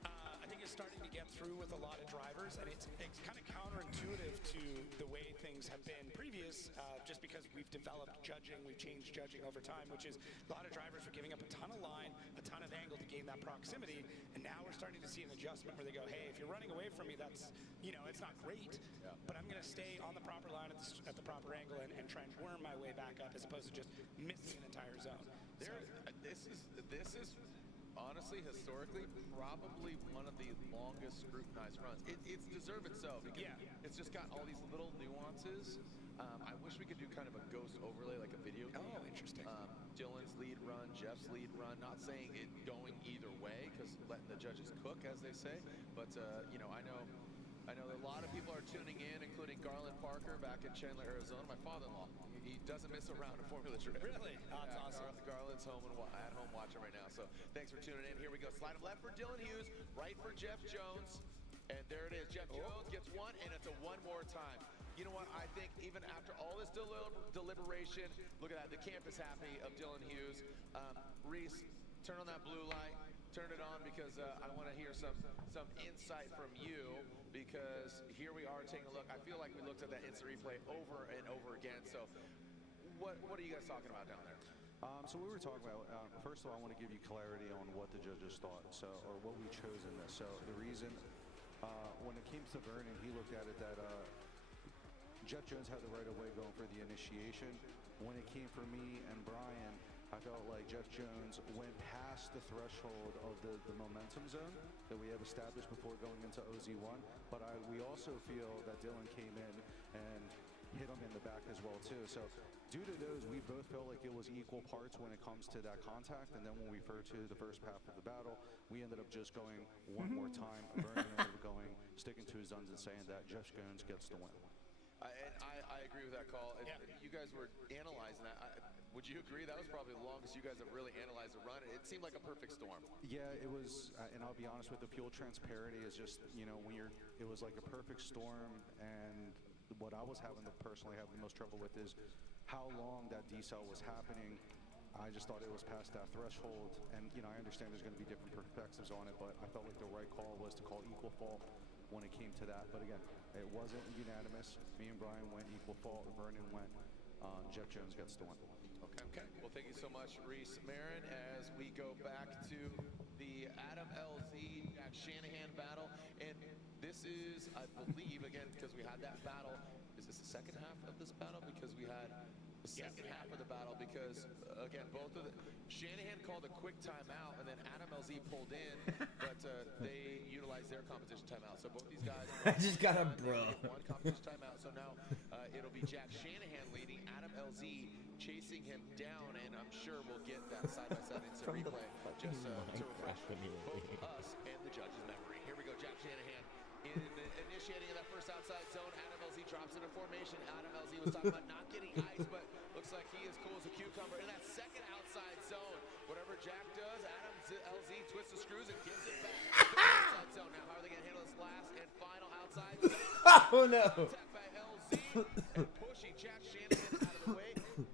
I think is starting to get through with a lot of drivers. And it's kind of counterintuitive to the way things have been previous, just because we've developed judging, we've changed judging over time, which is a lot of drivers were giving up a ton of line, a ton of angle to gain that proximity, and now we're starting to see an adjustment where they go, hey, if you're running away from me, that's, it's not great, but I'm going to stay on the proper line at the proper angle and try and worm my way back up as opposed to just missing an entire zone. This is honestly, historically, probably one of the longest scrutinized runs. It's deserved itself because it's just got all these little nuances. I wish we could do kind of a ghost overlay, like a video game. Oh, interesting. Dylan's lead run, Jeff's lead run. Not saying it going either way, because letting the judges cook, as they say. But I know a lot of people are tuning in, including Garland Parker back in Chandler, Arizona. My father-in-law. He doesn't miss a round of Formula Drift. Really? Oh, that's awesome. Garland's home and at home watching right now. So thanks for tuning in. Here we go. Slide of left for Dylan Hughes, right for Jeff Jones. And there it is. Jeff Jones gets one, and it's a one more time. You know what? I think even after all this deliberation, look at that. The camp is happy of Dylan Hughes. Reese, turn on that blue light. Turn it on because I want to hear some insight from you, because here we are taking a look. I feel like we looked at that instant replay over and over again. So what are you guys talking about down there? So we were talking about, first of all, I want to give you clarity on what the judges thought, or what we chose in this. So the reason, when it came to Vernon, he looked at it that Jeff Jones had the right of way going for the initiation. When it came for me and Brian, I felt like Jeff Jones went past the threshold of the momentum zone that we have established before going into OZ1, but we also feel that Dylan came in and hit him in the back as well too. So due to those, we both felt like it was equal parts when it comes to that contact, and then when we refer to the first half of the battle, we ended up just going one more time. Vernon ended up sticking to his guns and saying that Jeff Jones gets the win. I agree with that call. You guys were analyzing that. Would you agree that was probably the longest you guys have really analyzed a run? It seemed like a perfect storm. Yeah, it was, and I'll be honest with the fuel transparency is just, it was like a perfect storm, and what I was personally having the most trouble with is how long that decel was happening. I just thought it was past that threshold, and I understand there's going to be different perspectives on it, but I felt like the right call was to call equal fault when it came to that. But again, it wasn't unanimous. Me and Brian went equal fault. Vernon went Jeff Jones gets the win. Okay. Well, thank you so much, Reese Marin, as we go back to the Adam LZ, Jack Shanahan battle. And this is, I believe, again, because we had that battle, is this the second half of this battle? Because we had the second half of the battle, because, again, Shanahan called a quick timeout, and then Adam LZ pulled in, but they utilized their competition timeout. So both these guys I just got a bro. one competition timeout. So now it'll be Jack Shanahan leading, Adam LZ chasing him down, and I'm sure we'll get that side-by-side instant replay just to refresh both us and the judge's memory. Here we go, Jack Shanahan initiating in that first outside zone. Adam LZ drops into formation. Adam LZ was talking about not getting ice, but looks like he is cool as a cucumber. In that second outside zone, whatever Jack does, Adam LZ twists the screws and gives it back. Outside zone. Now, how are they going to handle this last and final outside zone? Oh, no. Attack by LZ and pushing Jack Shanahan out of the way.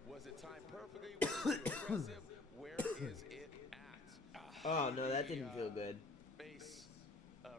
Was it timed perfectly? Was it too aggressive? Where is it at? Oh, no, that didn't feel good. Base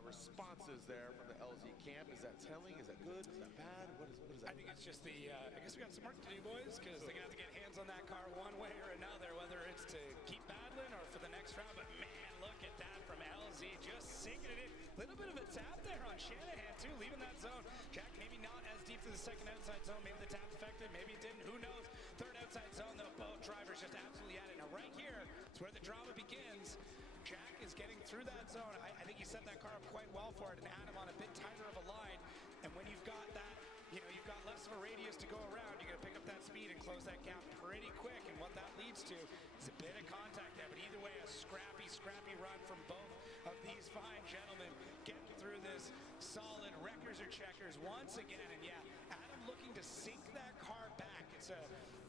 responses there from the LZ camp. Is that telling? Is that good? Is that bad? What is that? I think it's just I guess we got some work to do, boys, because they're going to have to get hands on that car one way or another, whether it's to keep battling or for the next round. But, man, look at that from LZ, just sinking it in. Little bit of a tap there on Shanahan, too, leaving that zone. Jack maybe not as deep to the second outside zone. Maybe the tap affected. Maybe it didn't. Who knows? Third outside zone, though, both drivers just absolutely at it. Now, right here is where the drama begins. Jack is getting through that zone. I think he set that car up quite well for it, and Adam on a bit tighter of a line. And when you've got that, you've got less of a radius to go around, you're going to pick up that speed and close that gap pretty quick. And and what that leads to is a bit of contact there. But either way, a scrappy run from both of these fine gentlemen getting through this solid wreckers or checkers once again. And yeah, Adam looking to sink that car back.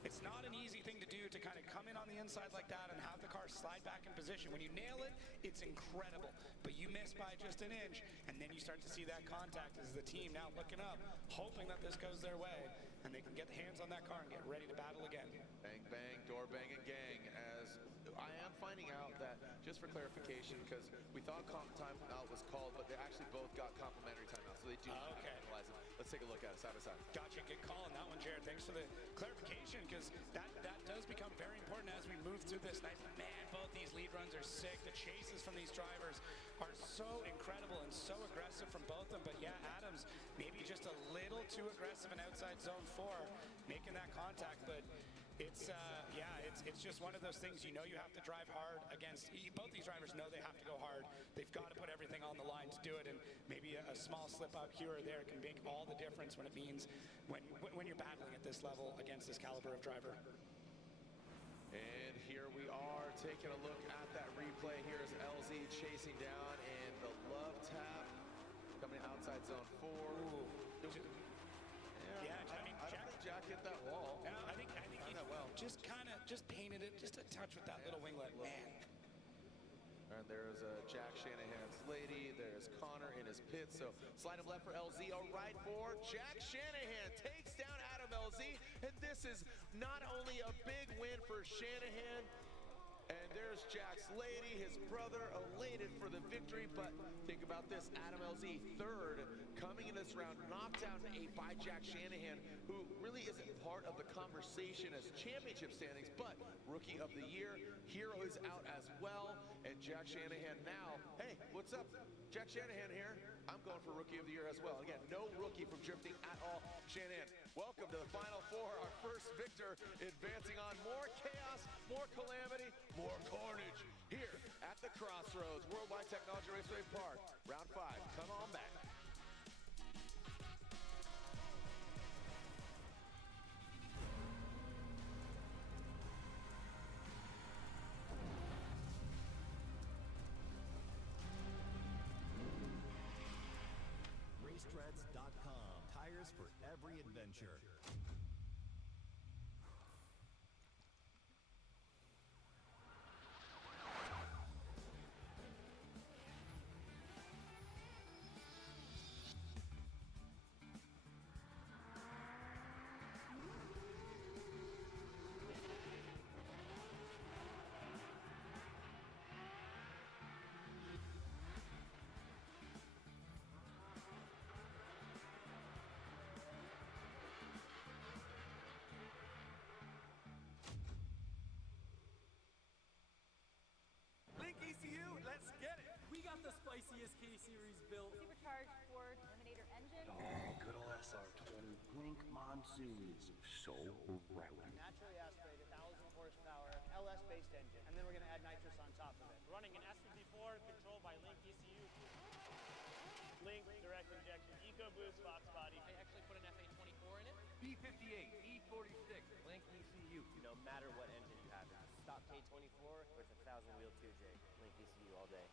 It's not an easy thing to do to kind of come in on the inside like that and have the car slide back in position. When you nail it, it's incredible. But you miss by just an inch, and then you start to see that contact as the team now looking up, hoping that this goes their way, and they can get the hands on that car and get ready to battle again. Bang, bang, door banging gang, as I am finding out that, just for clarification, because we thought timeout was called, but they actually both got complimentary timeout, so they do not penalize it. Let's take a look at it side by side. Gotcha, good call on that one, Jared. Thanks for the clarification, because that does become very important as we move through this night. Man, both these lead runs are sick. The chases from these drivers are so incredible and so aggressive from both of them. But yeah, Adams maybe just a little too aggressive in outside zone 4, making that contact. But it's just one of those things. You know, you have to drive hard against. Both these drivers know they have to go hard. They've got to put everything on the line to do it, and maybe a small slip up here or there can make all the difference when it means when you're battling at this level against this caliber of driver. And here we are taking a look at that replay. Here's LZ chasing down, and the love tap coming outside zone 4. Ooh. Yeah, I mean, I don't think Jack hit that wall. No, I think he just painted it just a touch with that little winglet. Man. And there's Jack Shanahan's lady. There's Connor in his pit. So slide him left for LZ. All right for Jack Shanahan. Takes down Adam LZ. And this is not only a big win for Shanahan. And there's Jack's lady, his brother, elated for the victory. But think about this, Adam LZ, third, coming in this round, knocked down to 8 by Jack Shanahan, who really isn't part of the conversation as championship standings, but Rookie of the Year. Hero is out as well, and Jack Shanahan now, hey, what's up? Jack Shanahan here. I'm going for Rookie of the Year as well. Again, no rookie from drifting at all. Shanahan, welcome to the Final Four, our first victor, advancing on. More chaos, more calamity, more carnage here at the Crossroads, Worldwide Technology Raceway Park. Round 5, come on back. RaceTreads.com. Tires for every adventure. ECU, let's get it. We got the spiciest K-Series built. Supercharged Ford Eliminator engine. Oh, good old SR20 Blink Monsoons. So rowdy. Naturally aspirated, 1,000 horsepower, LS-based engine, and then we're going to add nitrous on top of it. Running an S54 controlled by Link ECU. Link direct injection, EcoBoost box body. I actually put an FA24 in it. B58, E46, Link ECU. No matter what engine you have, it's a stock K24 or it's a 1,000 wheel 2J. Link ECU all day.